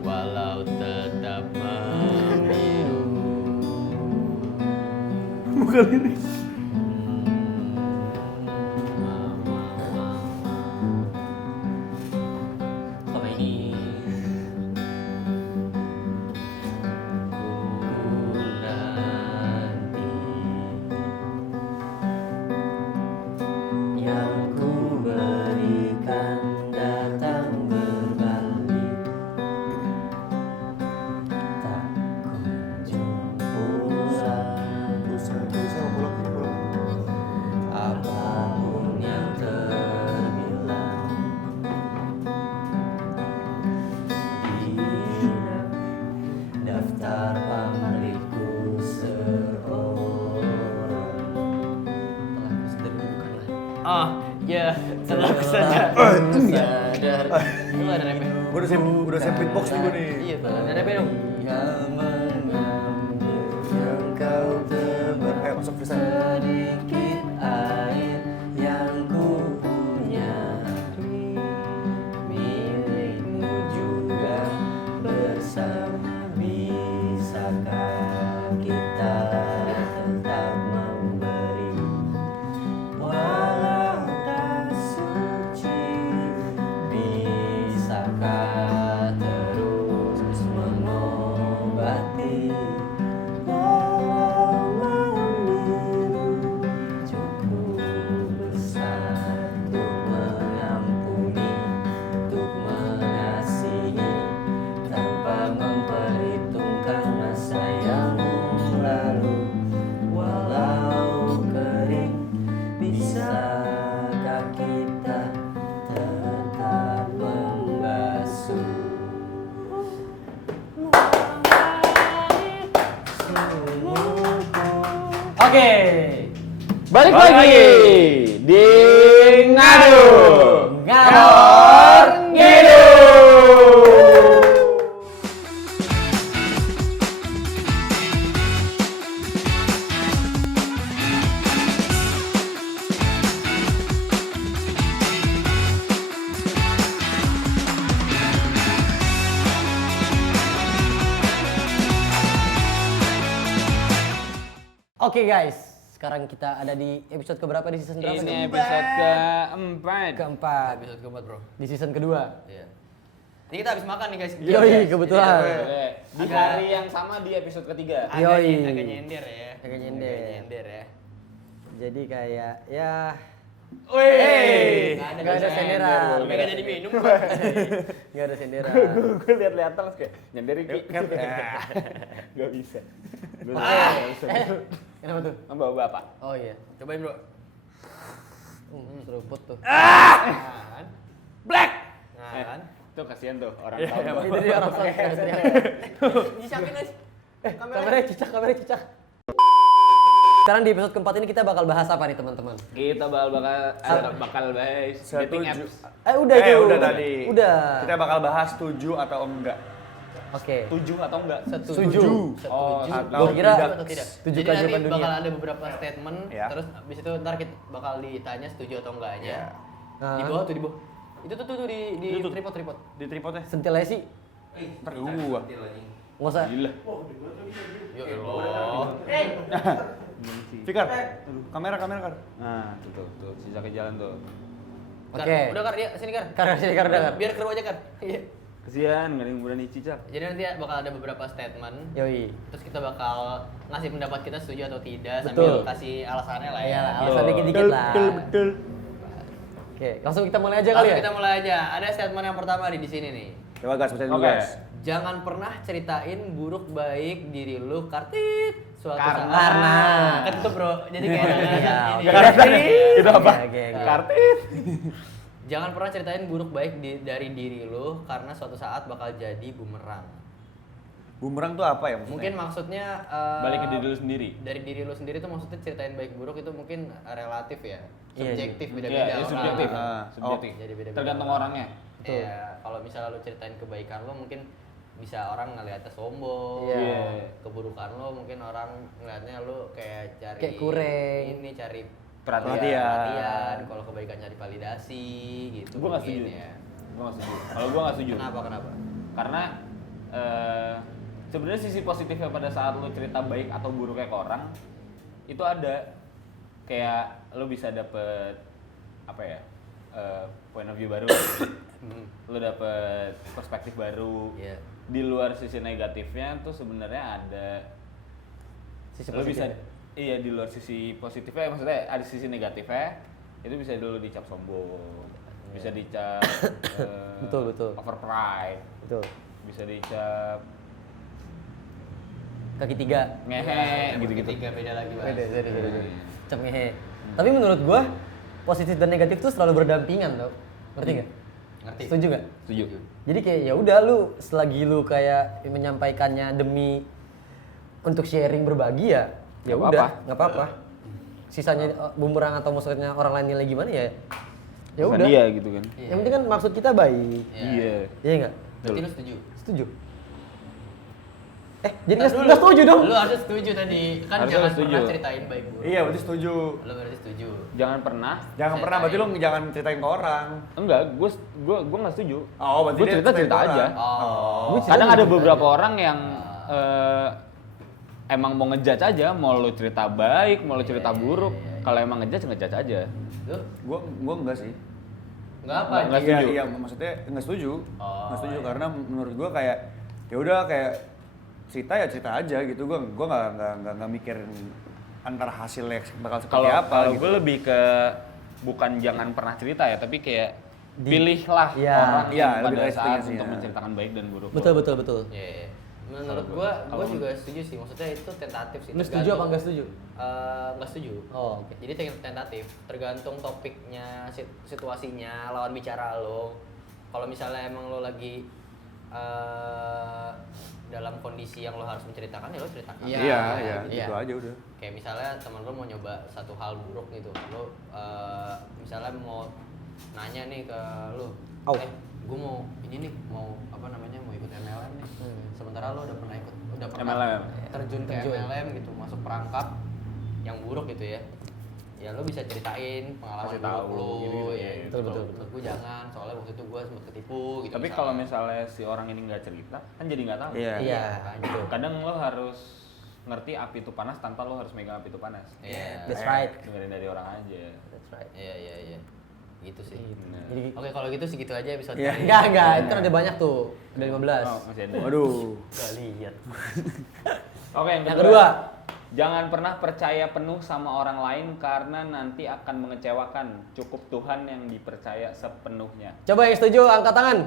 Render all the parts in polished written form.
Walau tetap membiru. Bukan lirik. Apa ini? Ku nanti yang ku berikan datang berbalik, tak kunjung pulang. Apapun yang terbilang di daftar pamritku seorang telah kusedemikian. Oh, ya, telah kusadar. Lu ada remeh? Gua udah siap beatbox nih gua nih. Iya, tuh. Ada remeh dong. Yang mengambil yang kau tebak. Ayo masuk freestyle. Sedikit air yang ku punya, milikmu juga bersama. Bisakah kita tetap memberi walau tak suci? Bisakah terus mengobati walau membiru? Cukup besar untuk mengampuni, untuk mengasihi tanpa memperhitungkan masa yang lalu. Walau kering, bisakah kita tetap membasuh? Oke, balik lagi di Ngadu Ngalor Ngidul. Oke guys, sekarang kita ada di episode keberapa di season berapa? Ini nih? episode keempat. Keempat. Episode keempat, bro. Di season kedua. Iya. Ini kita habis makan nih, guys. Yoi, kebetulan. Boleh. Di hari yang sama di episode ketiga. Yoi. Agak nyender ya. Agak nyender. Agak nyender ya. Jadi kayak ya Wih, nggak ada senderan. Sampai nggak jadi minum. nggak ada senderan. Gue lihat-lihat terus kayak nyender Ki. Gak bisa. Kenapa tuh? Bawa bapak. Oh iya. Cobain, bro. Seruput tuh. Kan? Black. Nah, kan? Tuh kasihan tuh orang Iya, tahu. iya, Itu dia orang soal. Dicapain aja. Kameranya cicak. Sekarang di episode keempat ini kita bakal bahas apa nih teman-teman? Kita bakal bahas dating apps. Udah itu. Udah tadi. Udah. Kita bakal bahas setuju atau enggak. Oke. Tujuh atau enggak? Setuju. Oh, Atau Gua kira tidak. Atau tidak. Tujuh Jadi keajaiban nanti dunia. bakal ada beberapa statement, Ya. terus abis itu ntar kita bakal ditanya setuju atau enggaknya. Ya. Nah. Di bawah tuh, di bawah. Itu tuh di Itu tuh. tripod. Di tripodnya. Sentilesi. Ntar gua. Nggak usah. Gila. Yo Allah. Fikar. Kamera Kar. Nah, tuh sisa ke jalan tuh. Oke. Udah, Kar, ya sini, Kar. Sini, Kar, udah, Kar. Biar keru aja, Kar. Iya. Kasihan, nggak ada yang berani cicak. Jadi nanti bakal ada beberapa statement. Yoi. Terus kita bakal ngasih pendapat kita setuju atau tidak Betul. sambil kasih alasannya lah ya. Iya, alasan dikit-dikit lah. Betul. Oke, langsung kita mulai aja kali Langsung ya. kita mulai aja. Ada statement yang pertama di sini nih. Coba gas, bacain dulu Oke. gas. Jangan pernah ceritain buruk baik diri lu kartit suatu Karena. saat. Kan itu, bro. Jadi kayak Iya, ini. oke. Kartit. Itu apa? Oke. Kartit. Jangan pernah ceritain buruk baik dari diri lu karena suatu saat bakal jadi bumerang. Bumerang tuh apa ya maksudnya? Mungkin maksudnya Balik ke diri lu sendiri. dari diri lu sendiri tuh maksudnya ceritain baik buruk itu mungkin relatif ya. Iya, Subjektif Iya, beda-beda itu orang. subjektif. Ah. Subjektif. Jadi beda-beda Tergantung orang. orangnya. Iya, kalau misalnya lu ceritain kebaikan lu mungkin bisa orang ngeliatnya sombong. Iya. Keburukan lu mungkin orang ngeliatnya lu kayak cari Kayak kurang. ini cari Perhatian. Kalau kebaikan cari validasi gitu Gua nggak mungkin setuju. ya. Gue nggak setuju. Kalau gue nggak setuju. Kenapa? Karena sebenarnya sisi positifnya pada saat lo cerita baik atau buruknya ke orang itu ada, kayak lo bisa dapet apa ya, point of view baru, lo dapet perspektif baru. Iya. Di luar sisi negatifnya tuh sebenarnya ada Sisi lo bisa, positifnya. iya di luar sisi positifnya, maksudnya ada sisi negatifnya itu bisa dulu dicap sombong, bisa dicap Betul. over pride, Betul. bisa dicap Kaki tiga. ngehe gitu-gitu. Tiga beda lagi Bang. Beda. Cap ngehe. Tapi menurut gua positif dan negatif tuh selalu berdampingan tau. Ngerti nggak? Ngerti. Setuju nggak? Setuju. Jadi kayak ya udah lu selagi lu kayak menyampaikannya demi untuk sharing berbagi ya Nggak udah apa-apa. nggak apa-apa. Sisanya bumerang atau maksudnya orang lain nilai gimana ya? Ya Bukan udah. dia gitu kan. Iya. Yang penting kan maksud kita baik. Iya. Iya nggak? Berarti lu setuju? Setuju. Jadi nggak setuju dong? Lu harus setuju tadi. Kan Harusnya jangan setuju. pernah ceritain baik buruk. Iya, berarti setuju. Lu berarti setuju. Jangan pernah. Jangan Ceritain. pernah, berarti lu jangan ceritain ke orang. Enggak, gue nggak setuju. Oh, berarti Gue dia cerita ceritain ke aja. orang. Oh. Gua cerita Kadang ada cerita beberapa aja. orang yang emang mau ngejudge aja, mau lu cerita baik, mau lu cerita buruk. Kalau emang ngejudge aja. Lu Gua enggak sih. enggak apa? Nggak Iya, setuju. iya, maksudnya enggak setuju. Oh, Enggak setuju iya. karena menurut gua kayak ya udah kayak cerita ya cerita aja gitu. Gua enggak mikirin antara hasilnya bakal seperti Kalau apa kalau gitu. gue lebih ke bukan jangan pernah cerita ya, tapi kayak pilihlah Iya. orang Iya, yang lebih pada kayak saat setuju sih, untuk ya. menceritakan baik dan buruk. Betul. Iya. Menurut Kalau gua juga setuju sih. Maksudnya itu tentatif sih. Lu setuju apa nggak setuju? Nggak setuju. Oh, oke. Jadi tentatif, tergantung topiknya, situasinya, lawan bicara lo. Kalau misalnya emang lo lagi dalam kondisi yang lo harus menceritakan ya lo ceritakan. Iya, Iya. gitu aja udah. Kayak misalnya teman lo mau nyoba satu hal buruk gitu, lo misalnya mau nanya nih ke lo, Au. gue mau ini nih, mau apa namanya, mau ikut MLM nih. Sementara lo udah pernah MLM. terjun ke MLM gitu, masuk perangkap yang buruk gitu ya. Ya lo bisa ceritain pengalaman Kasih buruk tahu, lo, gitu-gitu. ya. Betul. Gue jangan, soalnya waktu itu gue sempet ketipu gitu. Tapi kalau misalnya si orang ini nggak cerita, kan jadi nggak tahu. Iya. Iya. gitu. Kadang lo harus ngerti api itu panas tanpa lo harus megang api itu panas. Iya. That's right. Dengerin dari orang aja. That's right. Iya. Gitu sih. Nah. Jadi Oke, kalau gitu segitu aja episode Iya. ini. enggak, itu kan ada banyak tuh. Ada 15. Oh, masih ada. Waduh. Gak lihat. Oke, yang Yang kedua. Jangan pernah percaya penuh sama orang lain karena nanti akan mengecewakan. Cukup Tuhan yang dipercaya sepenuhnya. Coba yang setuju angkat tangan.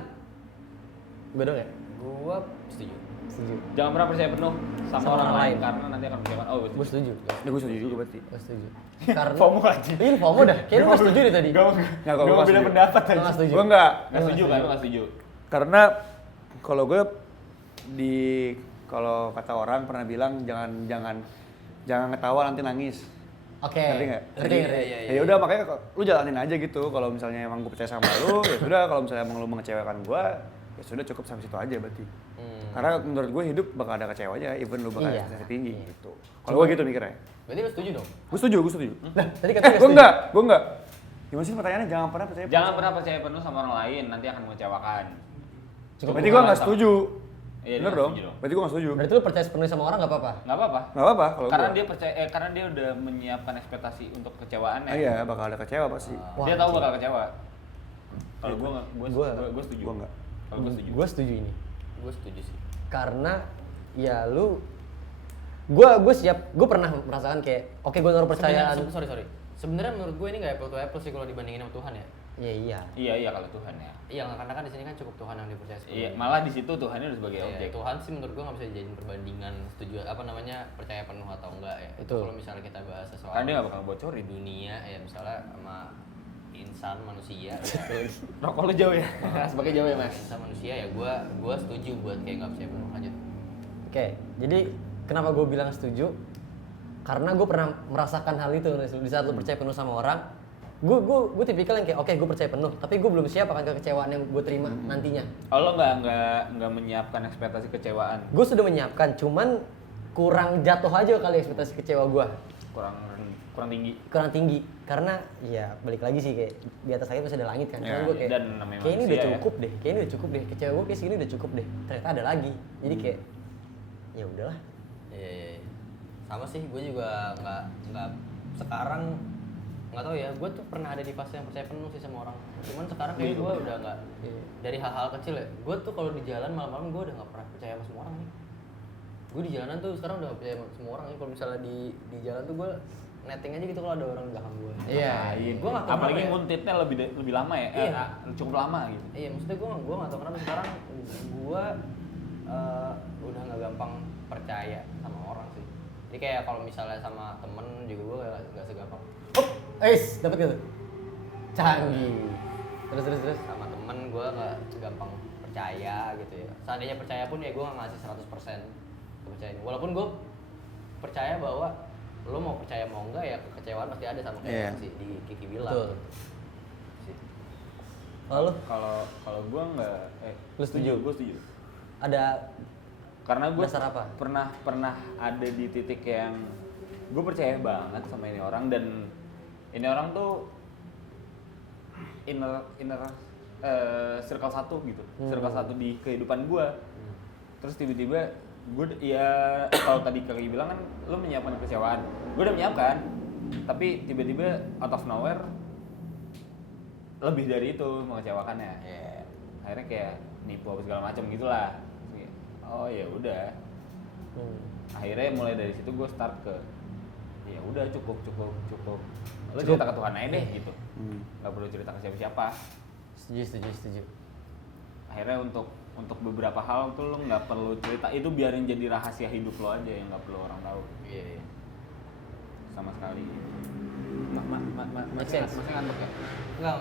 Gue dong ya? Gua setuju. Setuju. Jangan pernah percaya penuh sama, Sama orang orang lain lain. karena nanti akan mengecewakan. Oh, Gue setuju. Ya gue setuju juga berarti. Gue setuju. Karena FOMO aja. Ini FOMO dah. Kayaknya lu gak setuju deh tadi. Nggak, Gak gua nggak beda setuju. pendapat Lu tadi. gak setuju. Gua enggak. Nggak setuju kan? Lu nggak setuju. Karena kalau gue kalau kata orang pernah bilang jangan ketawa nanti nangis. Oke. Ngerti nggak? Ngerti. Iya. Ya udah makanya lu jalanin aja gitu. Kalau misalnya emang gue percaya sama lu, ya sudah. Kalau misalnya emang lu mengecewakan gue, ya sudah cukup sampai situ aja berarti. Karena menurut gue hidup bakal ada kecewanya, even lu bakal Iya. ekspektasi tinggi Iya. gitu. Kalau gue gitu mikirnya. Berarti lu setuju dong? Gue setuju. Nah, tadi katanya Gue enggak. Gimana sih pertanyaannya? Jangan pernah percaya. Jangan pernah percaya penuh sama orang lain, nanti akan mengecewakan. Cukup Berarti gue Tuhan nggak sama- setuju. Iya, dia Bener nggak dong. setuju dong. Berarti gue nggak setuju. Berarti lu percaya sepenuhnya sama orang gak apa-apa? Nggak apa-apa. Nggak apa-apa kalau Karena gua. dia percaya, karena dia udah menyiapkan ekspektasi untuk kecewaannya. Iya, bakal ada kecewa pasti. Wah, Dia tahu anjing. bakal kecewa. Kalau gue Gua- setuju. Gua nggak. Kalau gue setuju. Gue setuju ini. Gue setuju sih. Karena ya lu gue siap, gue pernah merasakan kayak oke gue naruh percayaan. Sorry. Sebenarnya menurut gue ini nggak apple to apple sih kalau dibandingin sama Tuhan ya. Iya. Iya kalau Tuhan ya. Iya, karena kan di sini kan cukup Tuhan yang dipercaya sepenuhnya. Iya, malah di situ Tuhannya udah sebagai Iya, objek. Tuhan sih menurut gue nggak bisa dijadiin perbandingan setuju apa namanya percaya penuh atau enggak ya. Itu Betul. kalau misalnya kita bahas sesuatu Karena dia nggak bakal bocorin. di dunia ya, misalnya sama insan manusia ya. Rokok lu jauh ya? Sebagai jauh ya mas? Insan manusia ya gue setuju buat kayak nggak percaya penuh. Lanjut. Oke, jadi kenapa gue bilang setuju? Karena gue pernah merasakan hal itu di saat lu percaya penuh sama orang. Gue tipikal yang kayak oke gue percaya penuh, tapi gue belum siap akan kekecewaan yang gue terima nantinya. Oh lo nggak menyiapkan ekspektasi kecewaan? Gue sudah menyiapkan, cuman kurang jatuh aja kali ekspektasi kecewa gue. Kurang kurang tinggi karena ya balik lagi sih kayak di atas langit masih ada langit kan. Ya. Gue kayak Dan namanya kayak ini udah manusia ya. cukup deh, kayak ini udah cukup deh. Kecewa gue kayak segini udah cukup deh. Ternyata ada lagi. Jadi kayak ya udahlah. Iya. Sama sih, gue juga nggak sekarang nggak tahu ya. Gue tuh pernah ada di fase yang percaya penuh sih sama orang. Cuman sekarang kayak gue udah nggak. Dari hal-hal kecil ya. Gue tuh kalau di jalan malam-malam gue udah nggak pernah percaya sama semua orang nih. Gue di jalanan tuh sekarang udah nggak percaya sama semua orang nih. Kalau misalnya di jalan tuh gue netting aja gitu kalau ada orang di belakang gue. Iya. Gue nggak tahu Apalagi kenapa ya. nguntitnya lebih lama ya. Iya. Cukup lama gitu. Iya, maksudnya gue nggak tahu kenapa sekarang gue udah nggak gampang percaya sama orang sih. Jadi kayak kalau misalnya sama temen juga gue nggak segampang. Dapat gitu. Canggih. Terus. Sama temen gue nggak segampang percaya gitu ya. Seandainya percaya pun ya gue nggak ngasih 100% kepercayaan. Walaupun gue percaya bahwa lo mau percaya mau enggak ya kekecewaan pasti ada sama kayak yang si di Kiki bilang. Betul. Sih. Lalu Kalau gue nggak, Lu setuju? Gue setuju. ada Karena gue Dasar apa? pernah ada di titik yang gue percaya banget sama ini orang dan ini orang tuh inner circle satu gitu, circle satu di kehidupan gue. Terus tiba-tiba gue ya kalau tadi Kaki bilang kan lo menyiapkan kekecewaan, gue udah menyiapkan, tapi tiba-tiba out of nowhere lebih dari itu mengecewakannya. Ya, akhirnya kayak nipu apa segala macam gitulah. Oh ya udah. Akhirnya mulai dari situ gue start ke ya udah cukup. Lo cerita ke Tuhan aja deh gitu. Gak perlu cerita ke siapa-siapa. setuju. Akhirnya untuk beberapa hal tuh lo nggak perlu cerita, itu biarin jadi rahasia hidup lo aja yang nggak perlu orang tahu. Iya. Sama sekali. Masih ngantuk ya? Enggak.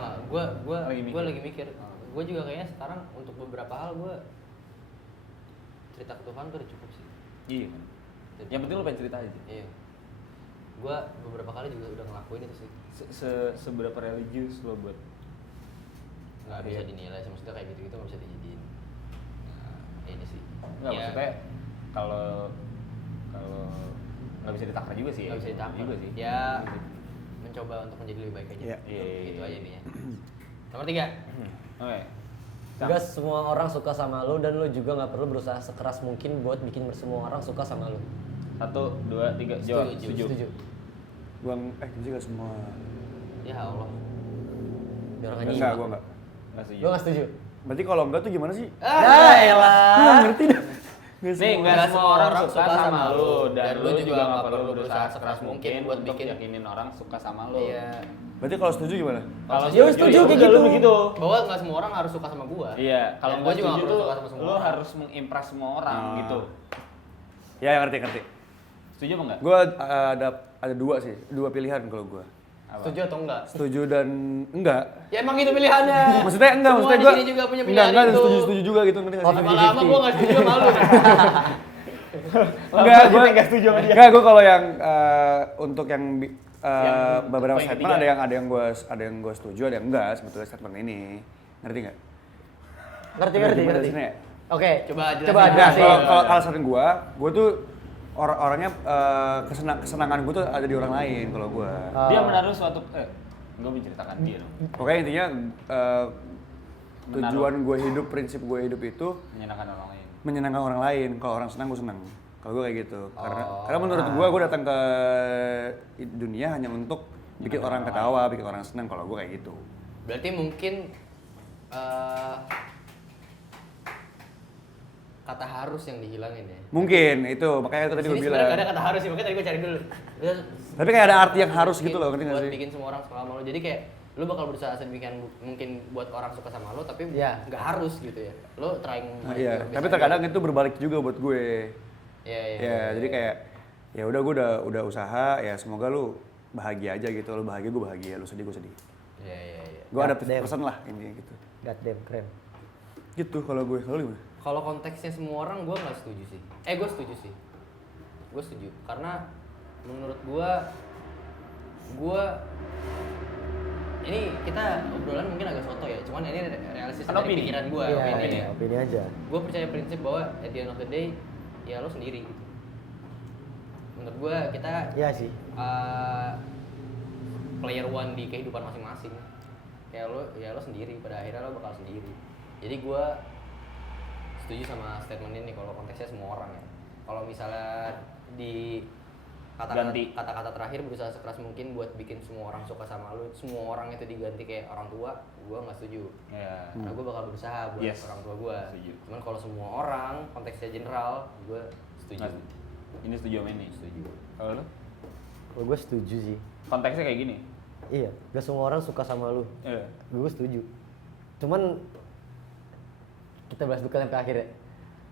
Lagi mikir. Gue lagi mikir. Gue juga kayaknya sekarang untuk beberapa hal gue cerita ke Tuhan tuh udah cukup sih. Iya kan. Yang penting lo pengen cerita aja. Iya. Gue beberapa kali juga udah ngelakuin itu sih. Seberapa religius lo buat Nggak bisa dinilai, maksudnya kayak gitu-gitu nggak bisa dijadiin. Ini sih. Nggak, maksudnya kalau nggak bisa ditakar juga sih. Nggak bisa ditakar juga sih. Ya mencoba untuk menjadi lebih baik aja. Iya. Gitu aja intinya. Nomor 3. Oke. Gak semua orang suka sama lo dan lo juga nggak perlu berusaha sekeras mungkin buat bikin semua orang suka sama lo. 1, 2, 3, jawab. Setuju. Juga semua. Ya Allah. Biar orang Enggak, nyimak. gue enggak. Nggak setuju. Gue nggak setuju. Berarti kalau enggak tuh gimana sih? Ya elah. Gue nggak ngerti dah. Nih, nggak semua orang suka sama lo dan lo juga nggak perlu berusaha sekeras mungkin buat bikin yakinin orang suka sama lo. Iya. Berarti kalau setuju gimana? Kalau Ya, setuju kayak udah, gitu. lu begitu. Bahwa nggak semua orang harus suka sama gua. Iya, kalau Dan nggak gua juga setuju nggak perlu tuh suka sama semua lo orang. harus mengimpress semua orang gitu. Ya ngerti. Setuju apa enggak? Gue ada dua sih, dua pilihan kalau gue. Apa? Setuju atau enggak? Setuju dan enggak. Ya emang itu pilihannya. Maksudnya enggak, Semua maksudnya di gue sini juga punya pilihan enggak, itu. setuju juga gitu, ngerti nggak sih? Lama-lama gua nggak setuju sama lu. Enggak, gue nggak setuju sama dia. Enggak, gue kalau yang untuk yang beberapa poin statement ketiga. ada yang gue setuju, ada yang enggak sebetulnya statement ini. Ngerti nggak? Ngerti. Gimana sini ya? Oke. Coba jelasin. Coba Nah, jelasin. kalau alasan gue tuh orangnya kesenangan gue tuh ada di orang lain kalau gue. Dia menaruh suatu gue menceritakan dia dong. Pokoknya intinya tujuan gue hidup, prinsip gue hidup itu Menyenangkan orang lain. menyenangkan orang lain. Kalau orang senang, gue senang. Kalau gue kayak gitu. Karena menurut gue datang ke dunia hanya untuk bikin orang ketawa, bikin orang senang. Kalau gue kayak gitu. Berarti mungkin kata harus yang dihilangin ya. Mungkin itu, makanya itu tadi gue Sini bilang. sebenarnya nggak ada kata harus sih, makanya tadi gue cari dulu. Tapi kayak ada arti yang harus gitu loh, ngerti nggak Buat sih? bikin semua orang suka sama lo. Jadi kayak lo bakal berusaha sedemikian mungkin buat orang suka sama lo, tapi Iya. nggak harus gitu ya. Lo trying. Nah, iya. Tapi terkadang itu berbalik juga buat gue. Iya. Ya, jadi kayak ya udah gue udah usaha, ya semoga lu bahagia aja gitu. Lu bahagia, gue bahagia. Lu sedih, gue sedih. Iya. Gue ada Goddamn. pesan lah intinya gitu. God damn, keren. Gitu kalau gue, kalau gimana? Kalau konteksnya semua orang, gue nggak setuju sih. Gue setuju sih. Gue setuju karena menurut gue ini kita obrolan mungkin agak soto ya. Cuman ini realistis Kan dari opini. pikiran gue. Iya, opini aja. Gue percaya prinsip bahwa at the end of the day ya lo sendiri gitu. Menurut gue kita Iya sih. player one di kehidupan masing-masing. Kayak lo sendiri, pada akhirnya lo bakal sendiri. Jadi gue setuju sama statement ini kalau konteksnya semua orang ya. Kalau misalnya di kata-kata terakhir berusaha sekeras mungkin buat bikin semua orang suka sama lu, semua orang itu diganti kayak orang tua, gue nggak setuju. Karena gue bakal berusaha buat orang tua gue. Cuman kalau semua orang konteksnya general, gue setuju. Ini setuju sama ini? Setuju. Kalau lu? Kalau gue setuju sih. Konteksnya kayak gini? Iya, gak semua orang suka sama lu. Gue setuju. Cuman kita bahas dulu sampai akhir ya.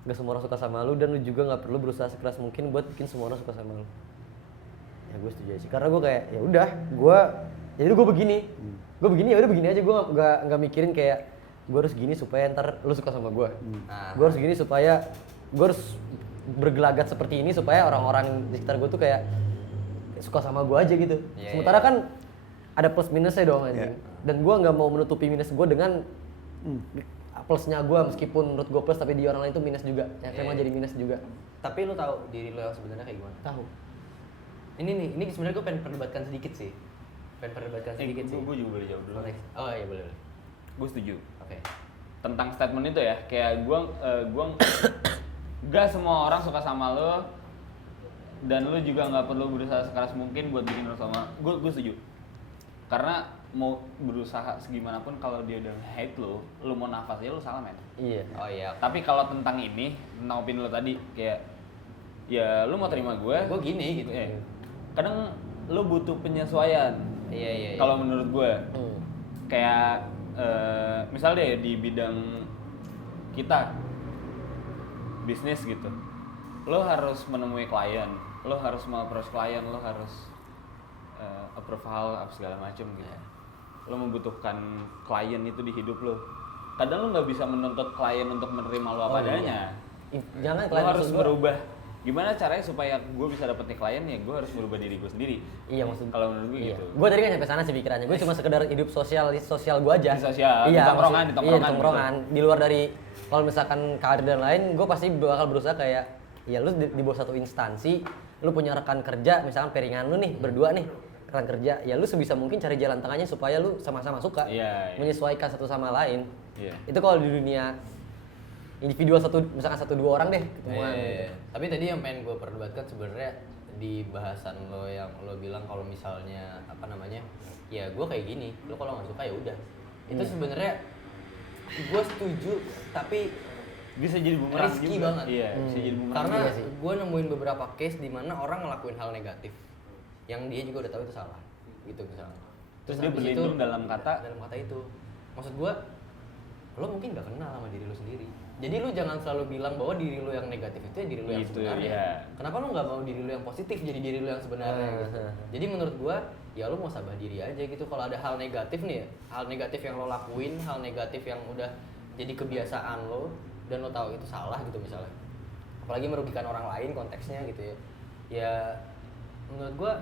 Gak semua orang suka sama lu dan lu juga nggak perlu berusaha sekeras mungkin buat bikin semua orang suka sama lu. Ya gue setuju aja sih. Karena gue kayak ya udah, jadi gue begini. Gue begini ya udah begini aja. Gue nggak mikirin kayak gue harus gini supaya ntar lu suka sama gue. Gue harus gini supaya gue harus bergelagat seperti ini supaya orang-orang di sekitar gue tuh kayak suka sama gue aja gitu. Sementara kan ada plus minusnya dong anjing. Dan gue nggak mau menutupi minus gue dengan plusnya gue, meskipun menurut gue plus tapi di orang lain itu minus juga. Yang memang jadi minus juga. Tapi lu tahu diri lu yang sebenarnya kayak gimana? Tahu. Ini sebenarnya gue pengen perdebatkan sedikit sih. Gue juga boleh jawab dulu. Oh iya boleh. Gue setuju. Oke. Tentang statement itu ya, kayak gue gak semua orang suka sama lo, dan lo juga nggak perlu berusaha sekeras mungkin buat bikin lo sama. Gue setuju. Karena mau berusaha segimanapun kalau dia udah hate lo mau nafas aja lo salah men. Iya. Oh iya. Tapi kalau tentang ini, tentang opini lo tadi, kayak ya lo mau terima gue gini gitu. Kadang lo butuh penyesuaian. Iya. Kalau menurut gue, kayak misalnya deh di bidang kita bisnis gitu, lo harus menemui klien, lo harus approach klien, lo harus approve hal apa segala macam gitu. Lo membutuhkan klien itu di hidup lo. Kadang lo nggak bisa menuntut klien untuk menerima lo apa adanya. Jangan Lo klien harus gua. berubah. Gimana caranya supaya gue bisa dapet nih klien ya? Gue harus berubah diri gue sendiri. Iya maksud. Kalau menurut gue gitu. Gue tadi kan sampai sana sih pikirannya. Gue cuma sekedar hidup sosial gue aja. Di sosial, iya, di tongkrongan, maksud- di tongkrongan Iya, di tongkrongan. Di luar dari kalau misalkan karir dan lain, gue pasti bakal berusaha kayak ya lu di bawah satu instansi, lu punya rekan kerja, misalkan pairingan lu nih berdua nih rekan kerja, ya lu sebisa mungkin cari jalan tengahnya supaya lu sama-sama suka, menyesuaikan satu sama lain. Itu kalau di dunia individual misalkan 1-2 orang deh ketemuan. Tapi tadi yang pengen gue perdebatkan sebenarnya di bahasan lo yang lo bilang kalau misalnya apa namanya, ya gue kayak gini, lo kalau nggak suka ya udah. Itu sebenarnya gue setuju, tapi bisa jadi bumerang risky juga. banget. Iya, bisa jadi bumerang. Karena juga sih. gue nemuin beberapa case di mana orang ngelakuin hal negatif yang dia juga udah tahu itu salah, gitu misalnya. Terus dia habis berlindung dalam kata itu. Maksud gue, lo mungkin gak kenal sama diri lo sendiri. Jadi lo jangan selalu bilang bahwa diri lo yang negatif itu ya diri lo yang Gitu, sebenarnya. iya. Kenapa lo nggak mau diri lo yang positif jadi diri lo yang sebenarnya gitu. Jadi menurut gue, ya lo mau sabar diri aja gitu. Kalau ada hal negatif nih ya, hal negatif yang lo lakuin, hal negatif yang udah jadi kebiasaan lo dan lo tahu itu salah gitu misalnya. Apalagi merugikan orang lain konteksnya gitu ya. Ya menurut gue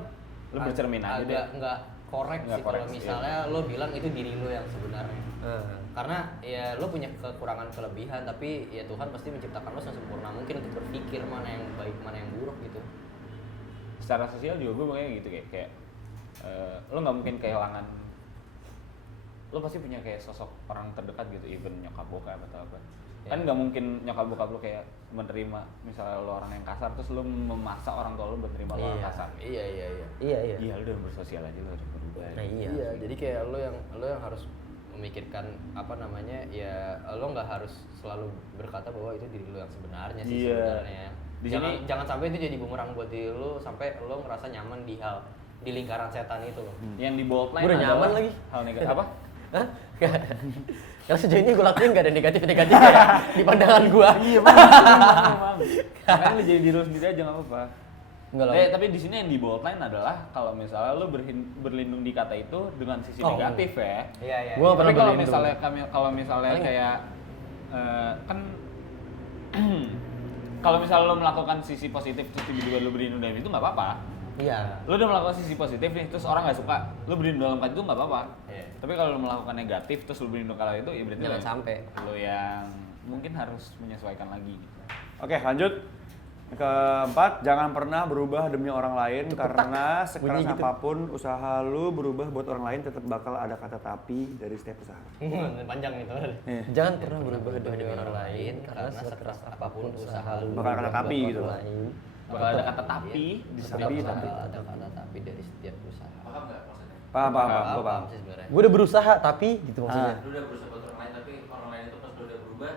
lo bercermin aja deh. Nggak korek Nggak sih kalau korek sih, misalnya lo bilang itu diri lo yang sebenarnya. Karena ya lo punya kekurangan kelebihan, tapi ya Tuhan pasti menciptakan lo sesempurna mungkin untuk berpikir mana yang baik mana yang buruk gitu. Secara sosial juga gue makanya gitu kayak lo nggak mungkin kehilangan, lo pasti punya kayak sosok orang terdekat gitu, even nyokap bokap atau apa. Kan nggak mungkin nyokap bokap lo kayak menerima misalnya lo orang yang kasar terus lo memaksa orang tua lo buat menerima lo orang kasar. Iya. Iya, lo udah bersosial aja lo harus berubah. Nah, Iya, jadi kayak lo yang harus memikirkan apa namanya, ya lo nggak harus selalu berkata bahwa itu diri lo yang sebenarnya sih sebenarnya. Jangan sampai itu jadi bumerang buat diri lo sampai lo ngerasa nyaman di lingkaran setan itu loh. Yang di boldline Gue udah nyaman lagi. Hal negatif apa? Hah? Yang sejauh ini gue lakuin gak ada negatif-negatifnya ya, di pandangan gue. Iya bang. Makanya lo jadi diri lo sendiri aja nggak apa-apa. Enggak lah. Tapi di sini yang di boldline adalah kalau misalnya lo berlindung di kata itu dengan sisi negatif ya. Iya. Gua Tapi pernah kalau berlindung. misalnya kayak kan kalau misalnya lo melakukan sisi positif terus tiba-tiba lo berlindung dalam itu nggak apa-apa. Iya. Lo udah melakukan sisi positif nih terus orang nggak suka, lo berlindung dalam kata itu nggak apa-apa. Iya. Tapi kalau lo melakukan negatif terus lo berlindung kala itu ya berarti Jangan sampai. lo yang mungkin harus menyesuaikan lagi. Oke, lanjut. Keempat, jangan pernah berubah demi orang lain karena sekeras Bunyi gitu. apapun usaha lu berubah buat orang lain tetap bakal ada kata tapi dari setiap usaha. Panjang itu. Iya. Jangan pernah berubah Demi orang lain karena sekeras apapun usaha lu Bakal ada kata tapi gitu. lain. Bakal ada kata tapi di Tapi, setiap usaha tapi. ada kata tapi dari setiap usaha. Paham nggak maksudnya? Paham, Gua gua paham paham. sih sebenarnya. Gue udah berusaha tapi gitu maksudnya. Lu udah berusaha buat orang lain tapi orang lain itu pas lu udah berubah,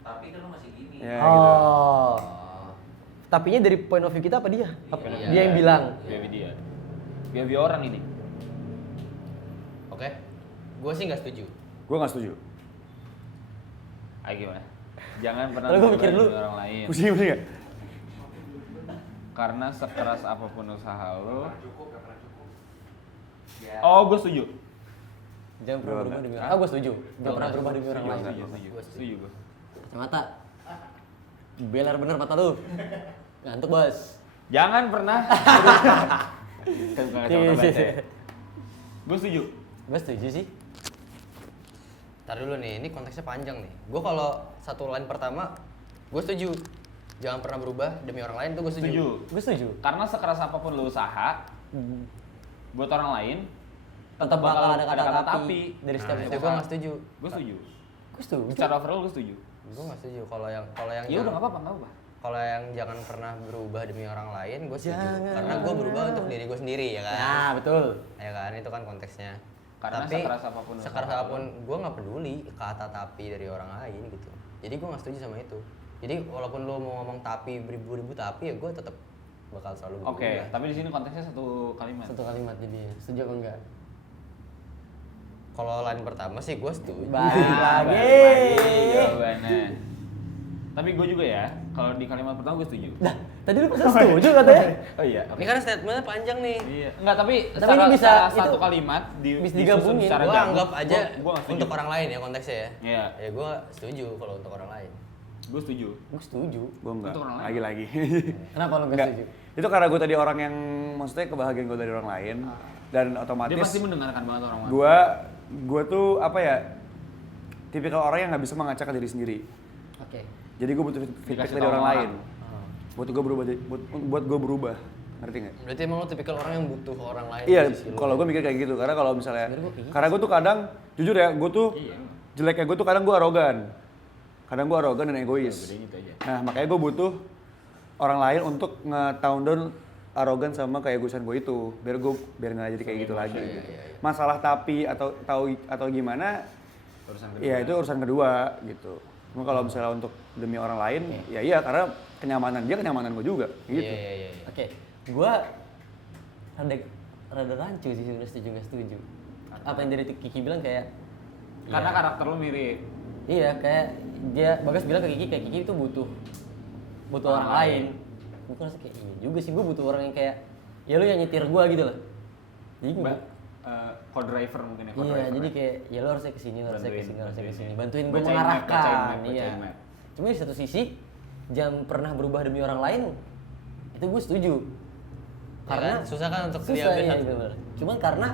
tapi kan lu masih gini. Ya, gitu. Oh. Tapinya dari point of view kita apa dia? Apa Iya. dia yang bilang? Biar orang ini. Oke. Gue sih nggak setuju. Gua nggak setuju. Ayo gimana? Jangan pernah Lalu gua berubah mikir dulu. demi orang lain. Pusing nggak? Karena sekeras apapun usaha lo. Ya. Oh, gue setuju. Jangan pernah Gua berubah nggak. demi orang. Ah, gue setuju. Jangan Gua pernah nggak. berubah demi orang lain. Setuju gue. Kacamata. Beler bener mata lu. Ngantuk, Bos. Jangan pernah. Kan bukan kacamata baca. Gue setuju. Gue setuju sih. Ntar dulu nih, ini konteksnya panjang nih. Gue kalau satu line pertama, gue setuju. Jangan pernah berubah demi orang lain tuh gue setuju. Setuju. Gue setuju. Karena sekeras apapun lo usaha buat orang lain, Tetap bakal ada kata tapi dari Nah, setiap itu usaha. gue nggak setuju. Gue setuju. Gue setuju. Secara overall gue setuju. Gue nggak setuju. Kalau yang Ya udah jangan- nggak apa-apa. kalau yang jangan pernah berubah demi orang lain, gue setuju. Jangan. Karena gue berubah untuk diri gue sendiri ya kan. Nah, betul. Ya kan, itu kan konteksnya. Karena Tapi sekeras apapun usaha sekeras lo. apapun gue nggak peduli kata tapi dari orang lain gitu. Jadi gue nggak setuju sama itu. Jadi walaupun lo mau ngomong tapi beribu-ribu tapi ya gue tetap bakal selalu berubah. Oke, tapi di sini konteksnya satu kalimat. Satu kalimat jadi setuju apa enggak? Kalau line pertama sih gue setuju. Balik lagi. Jawabannya. Tapi gue juga ya, kalau di kalimat pertama gue setuju. Nah, tadi lu pasti setuju katanya. Oh iya. Ini kan statementnya panjang nih. Iya. Enggak, tapi Tapi ini bisa, secara itu satu kalimat bisa disusun digabungin. secara Gue gabung, anggap aja gua nggak setuju. untuk orang lain ya konteksnya ya. Iya. Ya gue setuju kalau untuk orang lain. Gue setuju. Gue setuju. Gua enggak. Untuk orang lain. Lagi-lagi. Kenapa lu enggak Enggak. setuju? Itu karena gue tadi orang yang maksudnya kebahagiaan gue dari orang lain dan Dia otomatis pasti mendengarkan banget orang lain. gue tuh apa ya tipikal orang yang nggak bisa mengacak diri sendiri. Oke. Jadi gue butuh feedback Dikasih dari tahu orang orang. lain. Buat gue berubah, buat gue berubah, ngerti nggak? Berarti emang lo tipikal orang yang butuh orang lain Iya, di sisi lo. kalau gue mikir kayak gitu, karena kalau misalnya, Sebenarnya gua kayak gitu karena gue tuh kadang, jujur ya, gue tuh Iya. jeleknya gue tuh kadang gue arogan, dan egois. Bedanya itu aja. Nah makanya gue butuh orang lain untuk nge-tone down arogan sama keegoisan gue itu, biar nggak jadi kayak gitu lagi. iya, gitu. iya, iya. Masalah tapi atau gimana, Urusan kedua. ya itu urusan kedua gitu. Cuma kalau misalnya untuk demi orang lain, ya iya karena kenyamanan dia kenyamanan gue juga, gitu. Iya. Oke. Gua rada rancu sih sebenarnya setuju nggak setuju. Apa yang dari Kiki bilang kayak Karena iya. karakter lu mirip. Iya, kayak Bagas bilang ke Kiki kayak Kiki itu butuh orang lain. Gue ngerasa kayak iya juga sih, gue butuh orang yang kayak ya lu yang nyetir gue gitu loh. Jadi gue Co-driver mungkin ya, iya, co-driver. jadi kayak ya lu harusnya kesini, harusnya Bantuin, kesini, harusnya bantuin. kesini. Bantuin gue Bacain map, mengarahkan, bacain iya. map. Cuma di satu sisi jangan pernah berubah demi orang lain. Itu gue setuju. Ya kan? Susah kan untuk susah diambil ya, satu. bener. Cuman karena